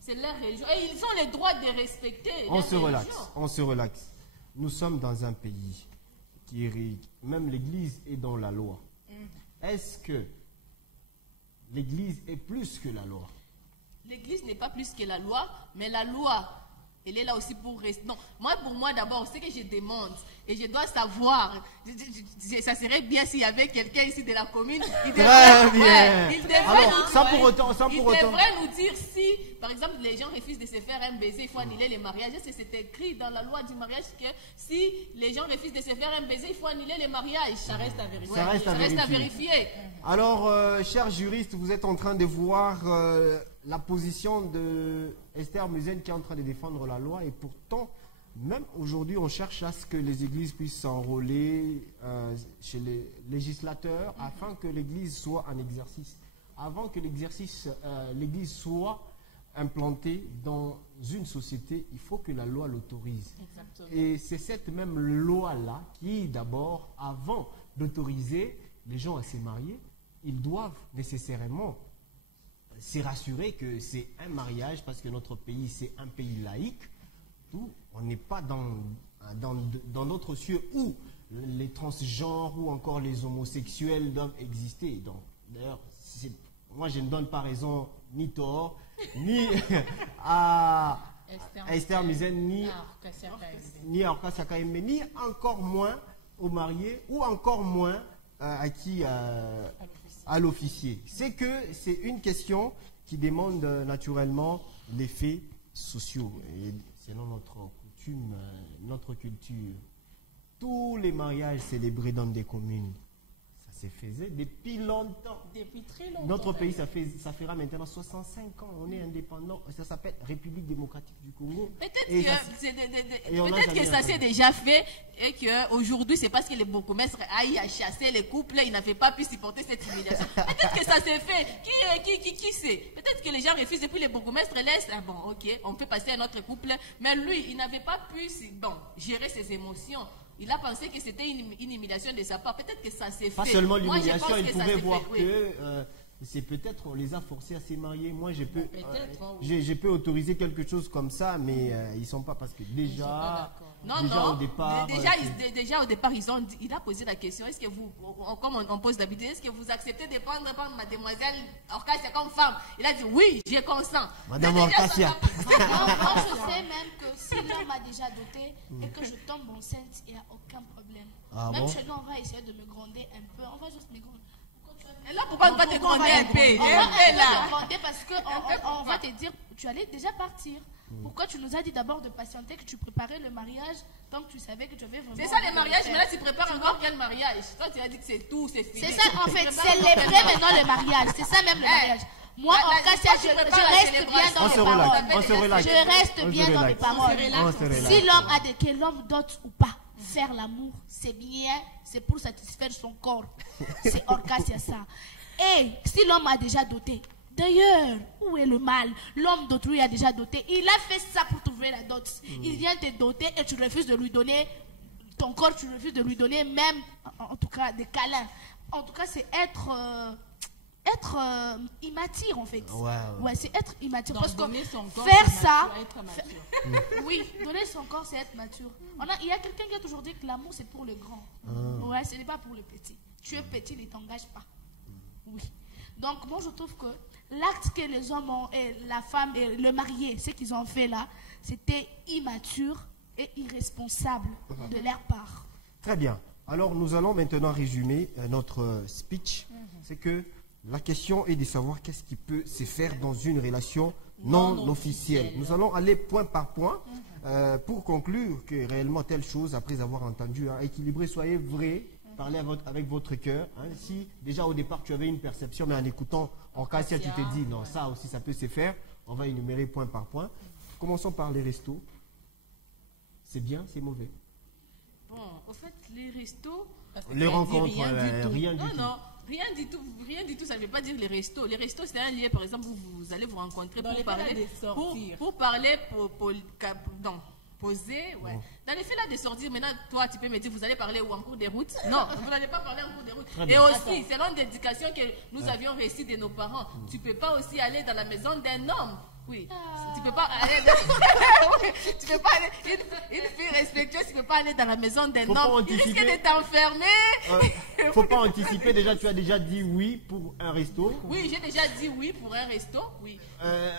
C'est leur religion. Et ils ont le droit de respecter. On se relaxe. Nous sommes dans un pays qui est même l'Église est dans la loi. Est-ce que l'Église est plus que la loi? L'Église n'est pas plus que la loi, mais la loi, elle est là aussi pour rester. Non, pour moi d'abord, ce que je demande, et je dois savoir, ça serait bien s'il y avait quelqu'un ici de la commune. Il devrait nous dire si, par exemple, les gens refusent de se faire un baiser, il faut annuler les mariages. C'est écrit dans la loi du mariage que si les gens refusent de se faire un baiser, il faut annuler les mariages. Ça reste à vérifier. Ça reste à vérifier. Alors, chers juristes, vous êtes en train de voir la position de Esther Muzen qui est en train de défendre la loi, et pourtant, même aujourd'hui, on cherche à ce que les églises puissent s'enrôler chez les législateurs afin que l'église soit en exercice. Avant que l'église soit implantée dans une société, il faut que la loi l'autorise. Et c'est cette même loi-là qui, d'abord, avant d'autoriser les gens à se marier, ils doivent nécessairement se rassurer que c'est un mariage, parce que notre pays, c'est un pays laïque, où on n'est pas dans d'autres cieux où les transgenres ou encore les homosexuels doivent exister. Donc, d'ailleurs, moi, je ne donne pas raison ni tort, ni à Esther Muzen, ni à Orkassia Kaembe, ni encore moins aux mariés, ou encore moins à l'officier. C'est que c'est une question qui demande naturellement les faits sociaux. Et selon notre coutume, notre culture, tous les mariages célébrés dans des communes, ça se faisait depuis longtemps. Depuis très longtemps. Notre pays, ça fera maintenant 65 ans. On est indépendant. Ça s'appelle République démocratique du Congo. Peut-être que ça s'est déjà fait et qu'aujourd'hui, c'est parce que les bourgmestres aillent à chasser les couples, ils n'avaient pas pu supporter cette humiliation. Peut-être que ça s'est fait. Qui sait? Peut-être que les gens refusent et puis les bourgmestres laissent. Ah bon, ok, on peut passer à notre couple. Mais lui, il n'avait pas pu gérer ses émotions. Il a pensé que c'était une humiliation de sa part. Peut-être que ça s'est fait. Pas seulement l'humiliation, il pouvait voir que c'est peut-être on les a forcés à se marier. Moi, je peux autoriser quelque chose comme ça, mais ils ne sont pas, parce que déjà au départ... Déjà au départ, il a posé la question, est-ce que vous, comme on pose d'habitude, est-ce que vous acceptez de prendre mademoiselle Orkassia comme femme? Il a dit oui, j'ai consent. Madame Orkassia. Moi, je sais même que si l'homme a déjà doté et que je tombe enceinte, il n'y a aucun problème. Même chez nous, on va essayer de me gronder un peu. On va juste me gronder. Et là, pourquoi on va te gronder un peu? On va te gronder parce qu'on va te dire, tu allais déjà partir. Pourquoi tu nous as dit d'abord de patienter, que tu préparais le mariage tant que tu savais que tu avais vraiment... C'est ça le mariage, mais là tu prépares encore quel mariage? Toi tu as dit que c'est tout, c'est fini. C'est ça en fait, célébrer maintenant le mariage. C'est ça même le mariage. Moi, en Orkassia, je reste bien dans mes paroles. Je reste bien dans mes paroles. Si l'homme dote ou pas, faire l'amour, c'est bien, c'est pour satisfaire son corps. C'est Orkassia ça. Et si l'homme a déjà doté, d'ailleurs, où est le mal? L'homme d'autrui a déjà doté. Il a fait ça pour t'ouvrir la dot. Il vient te doter et tu refuses de lui donner ton corps, tu refuses de lui donner même, en tout cas, des câlins. En tout cas, c'est être immature, en fait. Ouais, c'est être immature. Donc, parce que donner son corps, faire c'est ça... être mature. Oui, donner son corps, c'est être mature. Il y a quelqu'un qui a toujours dit que l'amour, c'est pour le grand. Ouais, ce n'est pas pour le petit. Tu es petit, ne t'engage pas. Oui. Donc, moi, je trouve que l'acte que les hommes ont, et la femme et le marié, ce qu'ils ont fait là, c'était immature et irresponsable de leur part. Très bien. Alors, nous allons maintenant résumer notre speech. C'est que la question est de savoir qu'est-ce qui peut se faire dans une relation non officielle. Nous allons aller point par point pour conclure que réellement telle chose, après avoir entendu, équilibré, soyez vrai. Parlez avec votre cœur. Si déjà au départ tu avais une perception, mais en écoutant Orcasia, tu te dis non, ça aussi ça peut se faire. On va énumérer point par point. Commençons par les restos. C'est bien, c'est mauvais. Bon, au fait, les restos. Les rencontres, rien du tout. Non, rien du tout, ça ne veut pas dire les restos. Les restos, c'est un lieu, par exemple, où vous allez vous rencontrer pour parler. Pour parler, poser, ouais. Dans les faits là de sortir, maintenant, toi, tu peux me dire, vous allez parler où en cours de route? Non, vous n'allez pas parler en cours de route. Et aussi, selon l'éducation que nous avions reçue de nos parents, tu ne peux pas aussi aller dans la maison d'un homme. Oui, tu peux pas aller tu peux pas aller, une fille respectueuse, tu peux pas aller dans la maison d'un homme. Il risque de t'enfermer. Faut pas anticiper, déjà tu as déjà dit oui pour un resto. Oui, j'ai déjà dit oui pour un resto, oui.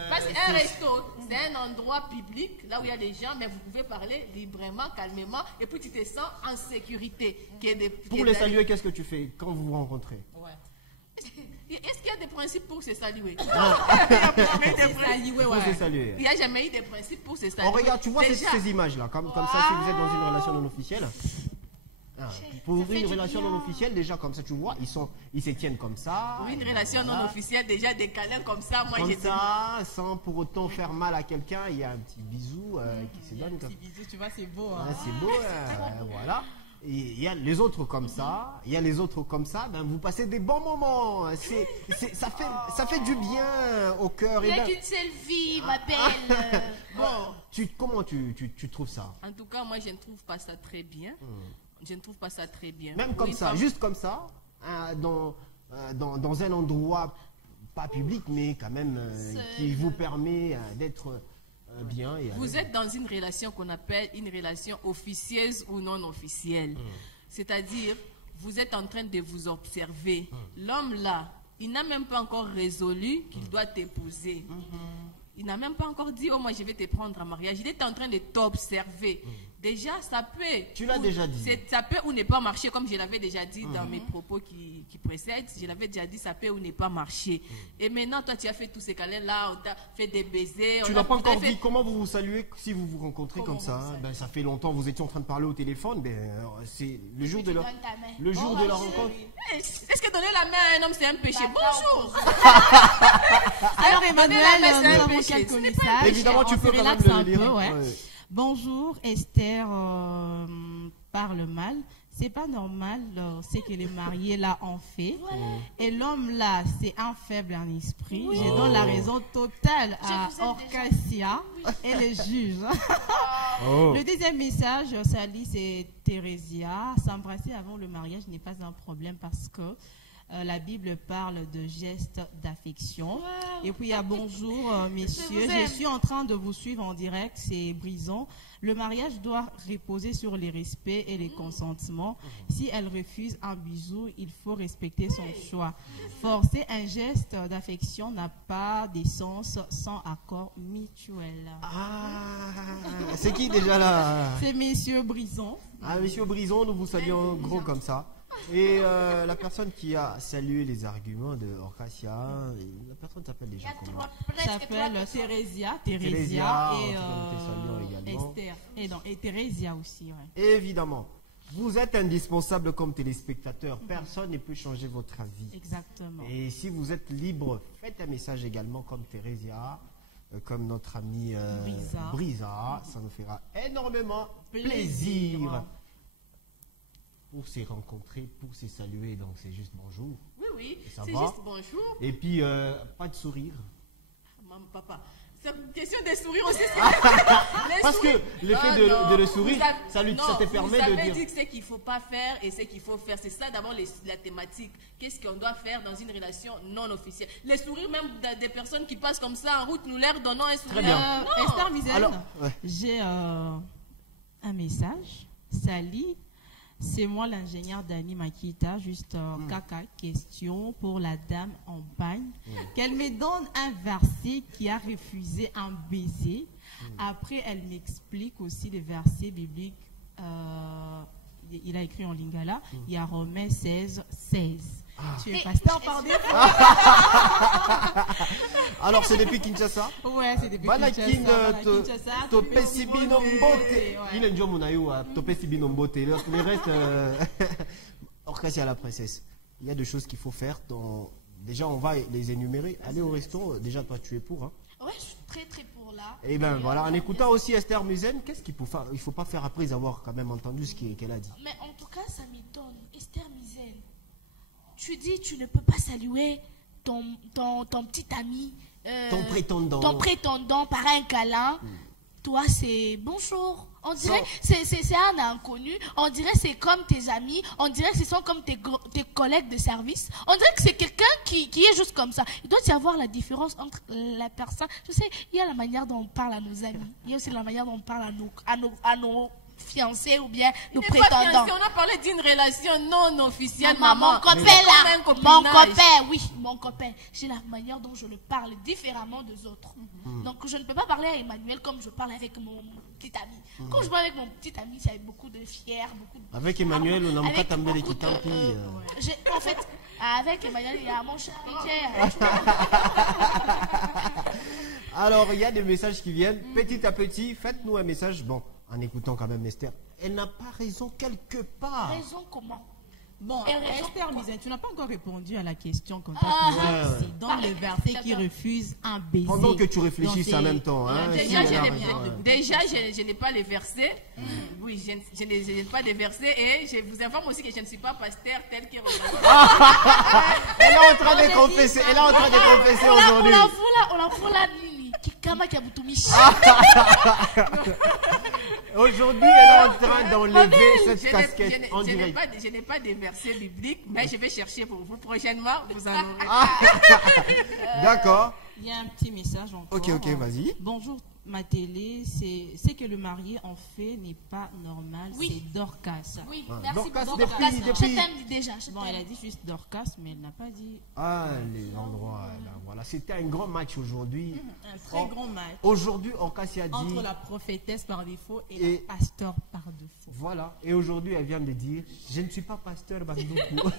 Parce qu'un resto, c'est un endroit public, là où il y a des gens, mais vous pouvez parler librement, calmement, et puis tu te sens en sécurité. Pour les saluer, qu'est-ce que tu fais quand vous vous rencontrez? Est-ce qu'il y a des principes pour se saluer? Il n'y a jamais eu de principes pour se saluer. On regarde, tu vois ces images-là, comme ça, si vous êtes dans une relation non officielle. Pour ouvrir une relation non officielle, déjà comme ça, tu vois, ils se tiennent comme ça. Pour une relation non officielle, déjà des câlins comme ça, moi j'ai ça, sans pour autant faire mal à quelqu'un, il y a un petit bisou qui se donne. Un petit bisou, tu vois, c'est beau. C'est beau, voilà. Il y a les autres comme ça, ben vous passez des bons moments. Ça fait du bien au cœur. Il n'y a qu'une seule vie, ma belle. Comment tu trouves ça? En tout cas, moi je ne trouve pas ça très bien. Je ne trouve pas ça très bien. Même comme ça, juste comme ça, dans un endroit pas public, mais quand même qui vous permet d'être bien. Vous êtes dans une relation qu'on appelle une relation officieuse ou non officielle. C'est-à-dire, vous êtes en train de vous observer. L'homme là, il n'a même pas encore résolu qu'il doit t'épouser. Il n'a même pas encore dit, oh moi je vais te prendre en mariage. Il est en train de t'observer. Déjà, ça peut... Tu l'as déjà dit. Ça peut ou ne pas marcher, comme je l'avais déjà dit dans mes propos qui précèdent. Je l'avais déjà dit, ça peut ou ne pas marcher. Et maintenant, toi, tu as fait tous ces câlins-là, on t'a fait des baisers. Tu n'as pas encore dit comment vous vous saluez si vous vous rencontrez comme ça. Ben, ça fait longtemps, vous étiez en train de parler au téléphone. C'est le jour de la rencontre. Est-ce que donner la main à un homme, c'est un péché? Bonjour. Alors, Emmanuel, nous avons quelques messages. Évidemment, tu peux quand même le lire. Bonjour, Esther parle mal. C'est pas normal ce que les mariés là ont fait. Et l'homme là, c'est un faible en esprit. Je donne la raison totale à Orcasia et les juges. Le deuxième message, Sally, c'est Thérésia. S'embrasser avant le mariage n'est pas un problème parce que la Bible parle de gestes d'affection. Et puis, il y a bonjour, messieurs. Je suis en train de vous suivre en direct. C'est Brison. Le mariage doit reposer sur les respects et les consentements. Si elle refuse un bisou, il faut respecter son choix. Forcer un geste d'affection n'a pas d'essence sans accord mutuel. C'est qui déjà là? C'est monsieur Brison. Monsieur Brison, nous vous saluons gros comme ça. Et la personne qui a salué les arguments de Orcasia, la personne s'appelle déjà comment? S'appelle Thérésia et Esther. Et Thérésia aussi. Évidemment, vous êtes indispensable comme téléspectateur. Personne ne peut changer votre avis. Exactement. Et si vous êtes libre, faites un message également comme Thérésia, comme notre ami Brisa. Ça nous fera énormément plaisir. Pour se rencontrer, pour se saluer, donc c'est juste bonjour. Oui, c'est juste bonjour. Et puis, pas de sourire. Maman, papa, C'est une question de sourire aussi. Parce que l'effet de le sourire, ça te permet de dire... Vous avez dit ce qu'il ne faut pas faire et ce qu'il faut faire. C'est ça d'abord la thématique. Qu'est-ce qu'on doit faire dans une relation non officielle? Les sourires même des personnes qui passent comme ça en route, nous leur donnons un sourire. Très bien. Esther Mizel, Alors, j'ai un message. Sally, c'est moi l'ingénieur Dani Makita. Juste caca, question pour la dame en bagne. Qu'elle me donne un verset qui a refusé un baiser. Après, elle m'explique aussi les versets bibliques. Il a écrit en lingala. Il y a Romains 16, 16. Tu es pasteur par défaut. Alors, c'est depuis Kinshasa? Ouais, c'est depuis Kinshasa. Topé Sibino Mbote. Il est un Topé Sibino Mbote. Le reste, Orchestre à la princesse. Il y a des choses qu'il faut faire. Déjà, on va les énumérer. Aller au resto, déjà, toi, tu es pour. Hein? Ouais, je suis très très pour là. Et bien, voilà, en écoutant aussi Esther Musen, qu'est-ce qu'il ne faut pas faire après avoir quand même entendu ce qu'elle a dit? Mais en tout cas, ça m'étonne. Esther Mizel, tu dis tu ne peux pas saluer ton petit ami, ton prétendant par un câlin. Toi, c'est bonjour. On dirait c'est un inconnu. On dirait c'est comme tes amis. On dirait que ce sont comme tes collègues de service. On dirait que c'est quelqu'un qui est juste comme ça. Il doit y avoir la différence entre la personne. Je sais, il y a la manière dont on parle à nos amis. Il y a aussi la manière dont on parle à nos fiancés ou bien nos prétendants. On a parlé d'une relation non officielle, Mon copain là, mon copain. J'ai la manière dont je le parle différemment des autres. Donc je ne peux pas parler à Emmanuel comme je parle avec mon petit ami. Quand je parle avec mon petit ami, c'est avec beaucoup de fier, Avec Emmanuel, on n'a pas també les kitampi. En fait, avec Emmanuel, il y a mon charité. Alors, il y a des messages qui viennent. Petit à petit, faites-nous un message. Bon, en écoutant quand même Esther, elle n'a pas raison quelque part. Raison comment? Bon, Esther Mizen, tu n'as pas encore répondu à la question qu'on t'a posée. C'est dans le verset qui refuse un baiser. Pendant que tu réfléchisses en même temps. Hein, déjà, je n'ai pas les versets. Oui, je n'ai pas les versets. Et je vous informe aussi que je ne suis pas pasteur tel que... Elle est en train de confesser. Elle est en train de confesser aujourd'hui. On la voit Kikama Kabutumishi. Aujourd'hui, elle est en train d'enlever cette casquette en direct. Je n'ai pas de versets bibliques, mais je vais chercher pour vous prochainement. Vous en aurez. D'accord. Il y a un petit message encore. Ok, vas-y. Bonjour, ma télé. C'est que le marié en fait n'est pas normal. Oui. C'est Dorcas. Oui, merci. Dorcas, Dorcas. Je t'aime déjà. Bon, elle a dit juste Dorcas, mais elle n'a pas dit. Ah, les endroits. Là, voilà. C'était un grand match aujourd'hui. Un très grand match. Aujourd'hui, Orchestre a dit. Entre la prophétesse par défaut et le pasteur par défaut. Voilà. Et aujourd'hui, elle vient de dire je ne suis pas pasteur, Bandoukou.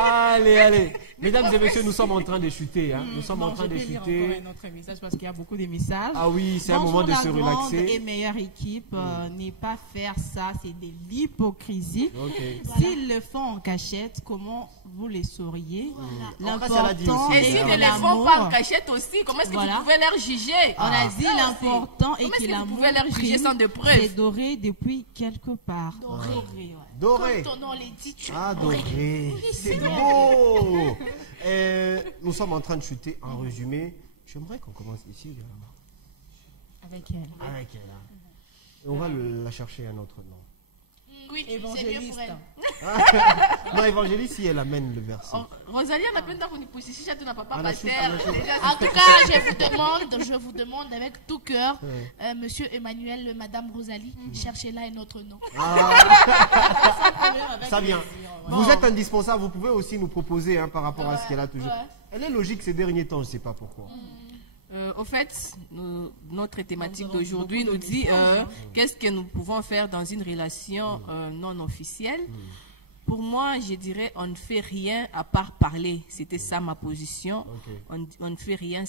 Allez. Mesdames et messieurs, nous sommes en train de chuter. Hein. Nous sommes en train de chuter. Un autre message parce qu'il y a beaucoup de messages. Ah oui, c'est un moment de se relaxer. Et meilleure équipe, n'est pas faire ça, c'est de l'hypocrisie. Okay. S'ils le font en cachette, comment vous les sauriez? L'important et s'ils ne le font pas en cachette aussi, comment est-ce que vous pouvez leur juger? On a dit l'important et que l'amour c'est doré depuis quelque part. Doré. Comme ton nom les dit, tu es doré. C'est beau. Nous sommes en train de chuter. En résumé, j'aimerais qu'on commence ici. Avec elle. Et on va la chercher un autre nom. Oui, évangéliste. Non, évangéliste, si elle amène le verset. Rosalie, on a plein de position, tu n'as pas pasteur. En tout cas, je vous demande avec tout cœur, monsieur Emmanuel, madame Rosalie, cherchez-là un autre nom. Ça vient. Vous êtes indispensable, vous pouvez aussi nous proposer par rapport à ce qu'elle a toujours. Elle est logique ces derniers temps, je ne sais pas pourquoi. Au fait, notre thématique d'aujourd'hui nous dit qu'est-ce que nous pouvons faire dans une relation non officielle. Pour moi, je dirais on ne fait rien à part parler. C'était ça ma position. On ne fait rien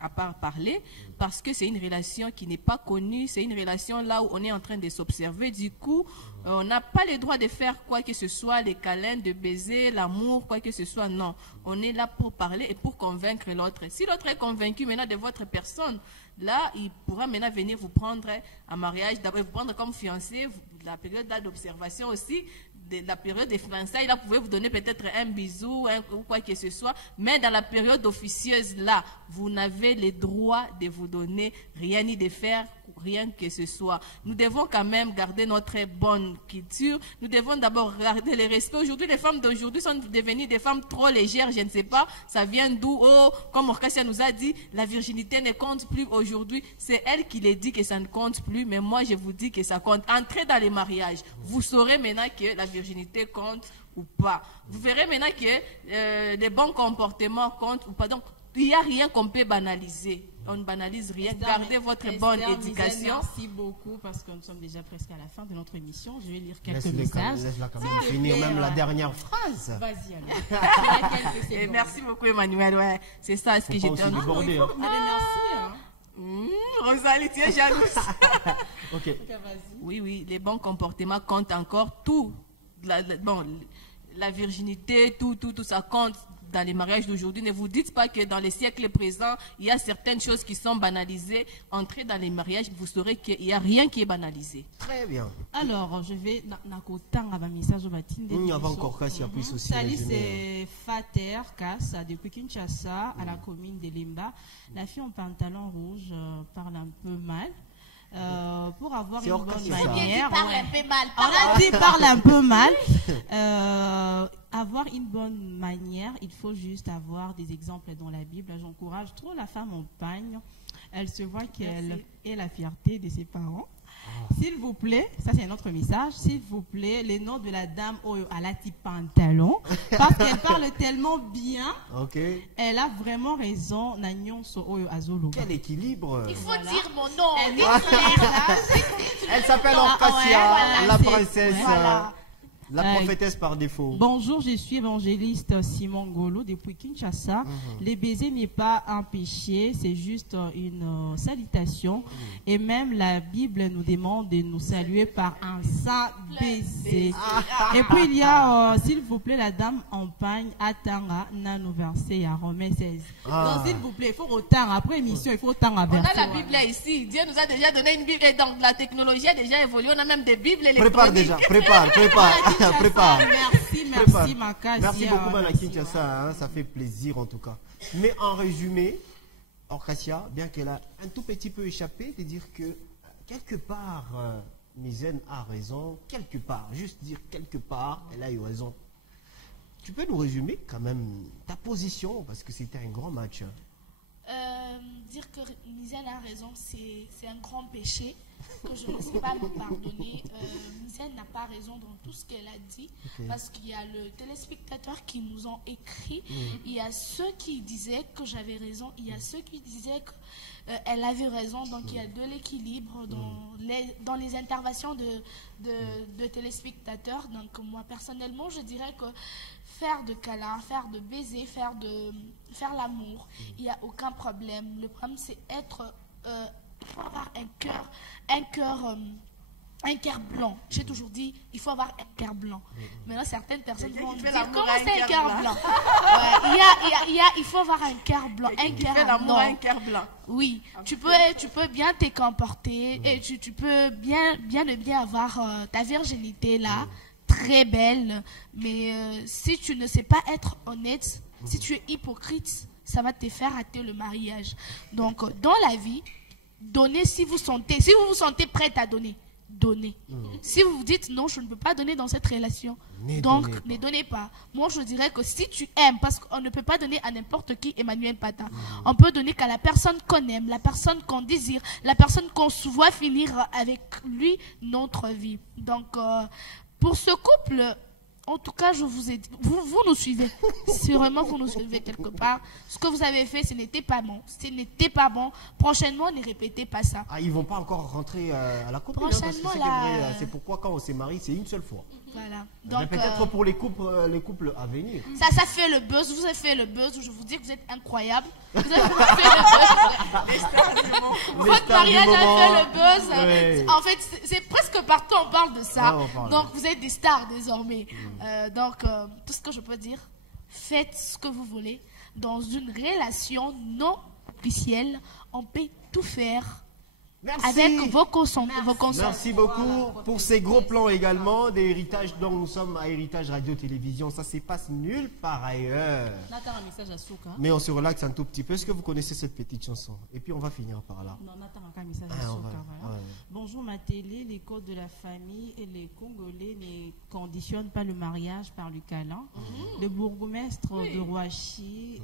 à part parler, parce que c'est une relation qui n'est pas connue, c'est une relation là où on est en train de s'observer. Du coup, on n'a pas le droit de faire quoi que ce soit, les câlins, de baiser, l'amour, quoi que ce soit. Non, on est là pour parler et pour convaincre l'autre. Si l'autre est convaincu maintenant de votre personne, là, il pourra maintenant venir vous prendre en mariage, d'abord vous prendre comme fiancé, la période d'observation aussi, de la période des fiançailles, là, vous pouvez vous donner peut-être un bisou ou quoi que ce soit, mais dans la période officieuse, là, vous n'avez le droit de vous donner rien ni de faire rien que ce soit. Nous devons quand même garder notre bonne culture. Nous devons d'abord garder le respect. Aujourd'hui, les femmes d'aujourd'hui sont devenues des femmes trop légères, je ne sais pas. Ça vient d'où? Oh, comme Orcasia nous a dit, la virginité ne compte plus aujourd'hui. C'est elle qui le dit que ça ne compte plus, mais moi je vous dis que ça compte. Entrez dans les mariages. Vous saurez maintenant que la virginité compte ou pas. Vous verrez maintenant que les bons comportements comptent ou pas. Donc, il n'y a rien qu'on peut banaliser. On ne banalise rien. Gardez votre bonne éducation. Merci beaucoup parce que nous sommes déjà presque à la fin de notre émission. Je vais lire quelques messages. Laisse-la quand même finir même la dernière phrase. Vas-y, allez. Et merci beaucoup, Emmanuel. Ouais, c'est ça ce que j'étais en train de dire. Merci. Rosalie, tu es jalouse. Ok. Oui, les bons comportements comptent encore. Tout. La virginité, tout ça compte. Dans les mariages d'aujourd'hui, ne vous dites pas que dans les siècles présents, il y a certaines choses qui sont banalisées. Entrez dans les mariages, vous saurez qu'il n'y a rien qui est banalisé. Très bien. Alors, je vais nakotanga ba message au batin. Il y a encore Kassia plus aussi. Salut, c'est Fater Kassa depuis Kinshasa à la commune de Limba. La fille en pantalon rouge parle un peu mal. Pour avoir une bonne manière, on a dit parle un peu mal. Avoir une bonne manière, il faut juste avoir des exemples dans la Bible. J'encourage trop la femme en pagne. Elle se voit qu'elle est la fierté de ses parents. S'il vous plaît, ça c'est un autre message, s'il vous plaît, les noms de la dame à la type pantalon, parce qu'elle parle tellement bien, elle a vraiment raison. Quel équilibre! Il faut dire mon nom. Elle s'appelle Orcasia, la princesse. La prophétesse par défaut. Bonjour, je suis évangéliste Simon Golo depuis Kinshasa. Les baisers n'est pas un péché, c'est juste une salutation. Et même la Bible nous demande de nous saluer par un saint baiser. Et puis il y a, s'il vous plaît, la dame en pagne à Tanga, Nano versé à Romains 16. Donc s'il vous plaît, il faut autant, après émission, il faut autant à verser. On a la Bible ici. Dieu nous a déjà donné une Bible et donc la technologie a déjà évolué. On a même des Bibles électroniques. Prépare déjà, prépare. Merci Makasia. Merci beaucoup Mana Kinshasa, hein, ça fait plaisir en tout cas. Mais en résumé, Orcasia, bien qu'elle a un tout petit peu échappé, de dire que quelque part, Mizen a raison, quelque part, juste dire quelque part, elle a eu raison. Tu peux nous résumer quand même ta position, parce que c'était un grand match. Dire que Mizen a raison, c'est un grand péché que je ne sais pas me pardonner. Mizen n'a pas raison dans tout ce qu'elle a dit, parce qu'il y a le téléspectateur qui nous ont écrit, il y a ceux qui disaient que j'avais raison, il y a ceux qui disaient qu'elle avait raison, donc il y a de l'équilibre dans les interventions de téléspectateurs. Donc moi personnellement je dirais que faire de câlins, faire de baisers, faire l'amour, il n'y a aucun problème. Le problème c'est être il faut avoir un cœur blanc. J'ai toujours dit, il faut avoir un cœur blanc. Maintenant, certaines personnes vont dire, comment c'est un cœur blanc? Il faut avoir un cœur blanc. Un cœur blanc. Oui, tu peux bien te comporter et tu peux bien avoir ta virginité là, très belle. Mais si tu ne sais pas être honnête, si tu es hypocrite, ça va te faire rater le mariage. Donc, dans la vie, donnez si vous vous sentez prête à donner. Donnez. Si vous vous dites non, je ne peux pas donner dans cette relation, ne donnez pas. Moi, je dirais que si tu aimes, parce qu'on ne peut pas donner à n'importe qui, Emmanuel Pata, on peut donner qu'à la personne qu'on aime, la personne qu'on désire, la personne qu'on se voit finir avec lui notre vie. Donc, pour ce couple, En tout cas, je vous ai dit, vous nous suivez. Sûrement, vous nous suivez quelque part. Ce que vous avez fait, ce n'était pas bon. Ce n'était pas bon. Prochainement, ne répétez pas ça. Ah, ils vont pas encore rentrer à la copine. Prochainement, là. C'est pourquoi quand on s'est marié, c'est une seule fois. Voilà. Mais Donc, peut-être pour les couples à venir. ça fait le buzz. Vous avez fait le buzz. Je vous dis que vous êtes incroyable. Vous avez fait le buzz. Votre mariage a fait le buzz. Ouais. En fait, c'est presque partout on parle de ça. Ouais, on parle. Donc, vous êtes des stars désormais. Donc, tout ce que je peux dire, faites ce que vous voulez. Dans une relation non officielle, on peut tout faire. Merci. Avec vos consentements. Merci beaucoup pour ces gros plans également d'héritage. Donc nous sommes à Héritage Radio-Télévision. Ça se passe nulle part ailleurs. Nathan, un message à Souka. Mais on se relaxe un tout petit peu. Est-ce que vous connaissez cette petite chanson? Et puis on va finir par là. Non, Nathan, un message à Ah, Souka. Voilà. ouais. Bonjour ma télé, les codes de la famille et les Congolais ne conditionnent pas le mariage par le câlin. Le bourgmestre de Roachi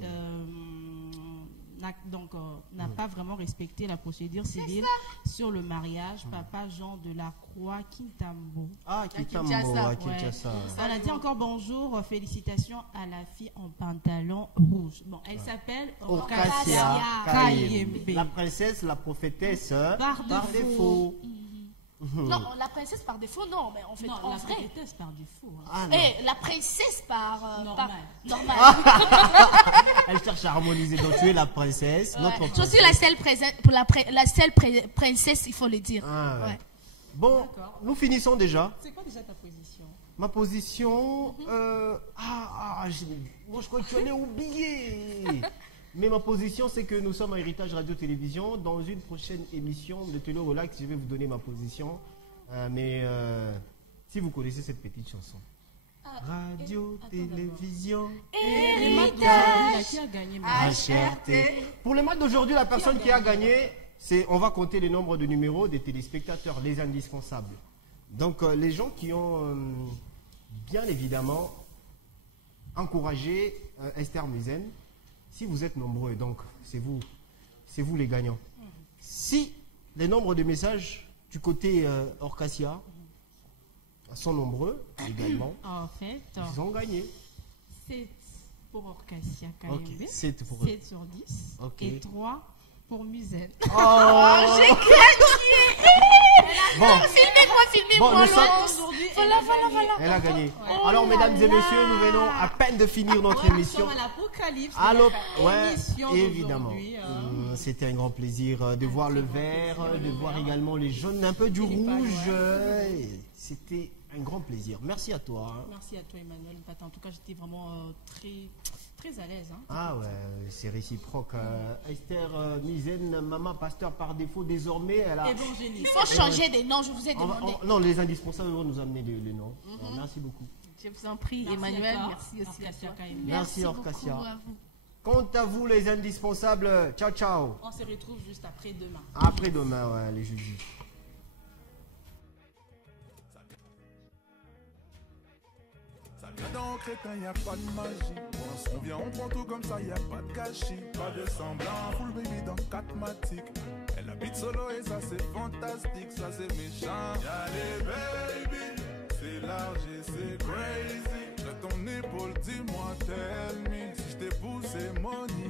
n'a pas vraiment respecté la procédure civile sur le mariage. Papa Jean de la Croix Kintambo. Ah, Kintambo, à Kinshasa. On a dit encore bonjour, félicitations à la fille en pantalon rouge. Bon, elle s'appelle Orkasia Kayembe. La princesse, la prophétesse, Par défaut. Non, la princesse par défaut, non, mais en fait, Non, en la vrai. prophétesse par défaut. Hein. Ah, non. La princesse par Normal. normal. Elle cherche à harmoniser. Donc tu es la princesse. Notre Je princesse. suis la seule princesse, il faut le dire. Ah, ouais. Ouais. Bon, D'accord. nous finissons déjà. C'est quoi déjà ta position? Ma position. Moi je crois que tu allais oublier. Mais ma position, c'est que nous sommes à Héritage Radio-Télévision. Dans une prochaine émission de Télé Relax, je vais vous donner ma position. Si vous connaissez cette petite chanson. Radio-Télévision. Les matchs d'aujourd'hui, qui a gagné HRT. Pour le match d'aujourd'hui, la personne qui a gagné, on va compter le nombre de numéros des téléspectateurs, les indispensables. Donc, les gens qui ont bien évidemment encouragé Esther Musen. Si vous êtes nombreux, donc c'est vous les gagnants. Si les nombres de messages du côté Orkasia sont nombreux également, En fait, ils ont gagné. 7 pour Orkasia Kayembe, Ok, 7 pour 7 sur 10 Ok. et 3 pour Musen. J'ai gagné. Bon, Filmez-moi, Bon, nous sommes- Aujourd'hui, Voilà. elle a gagné. Oh Alors, là mesdames et là. messieurs, nous venons à peine de finir notre Nous émission. sommes à l'Apocalypse. Allô, de ouais, l'émission évidemment. d'aujourd'hui, C'était un grand plaisir de voir le vert, de voir également les jaunes, un peu du rouge. C'était un grand plaisir. Merci à toi. Hein. Merci à toi, Emmanuel. En tout cas, j'étais vraiment très à l'aise. Hein. Ah ouais, c'est réciproque. Esther Musen, maman pasteur par défaut, désormais, elle a... Évangéliste. Il faut changer des noms, je vous ai On va- demandé. non, les indispensables vont nous amener les noms. Alors, merci beaucoup. Je vous en prie, Merci Emmanuel. à toi. Merci aussi à Orkasia toi. Kayembe. Merci, beaucoup Orkasia. à vous. Quant à vous, les indispensables, ciao, ciao. On se retrouve juste après demain. Après demain, ouais, les jeudis. Dans crétin, y a pas de magie. On vient, on prend tout comme ça, y a pas de gâchis. Pas de semblant, full baby dans 4 matiques. Elle habite solo et ça c'est fantastique, ça c'est méchant. Y'a les baby, c'est large et c'est crazy. De ton épaule, dis-moi, tell me. Si je t'ai poussé, money.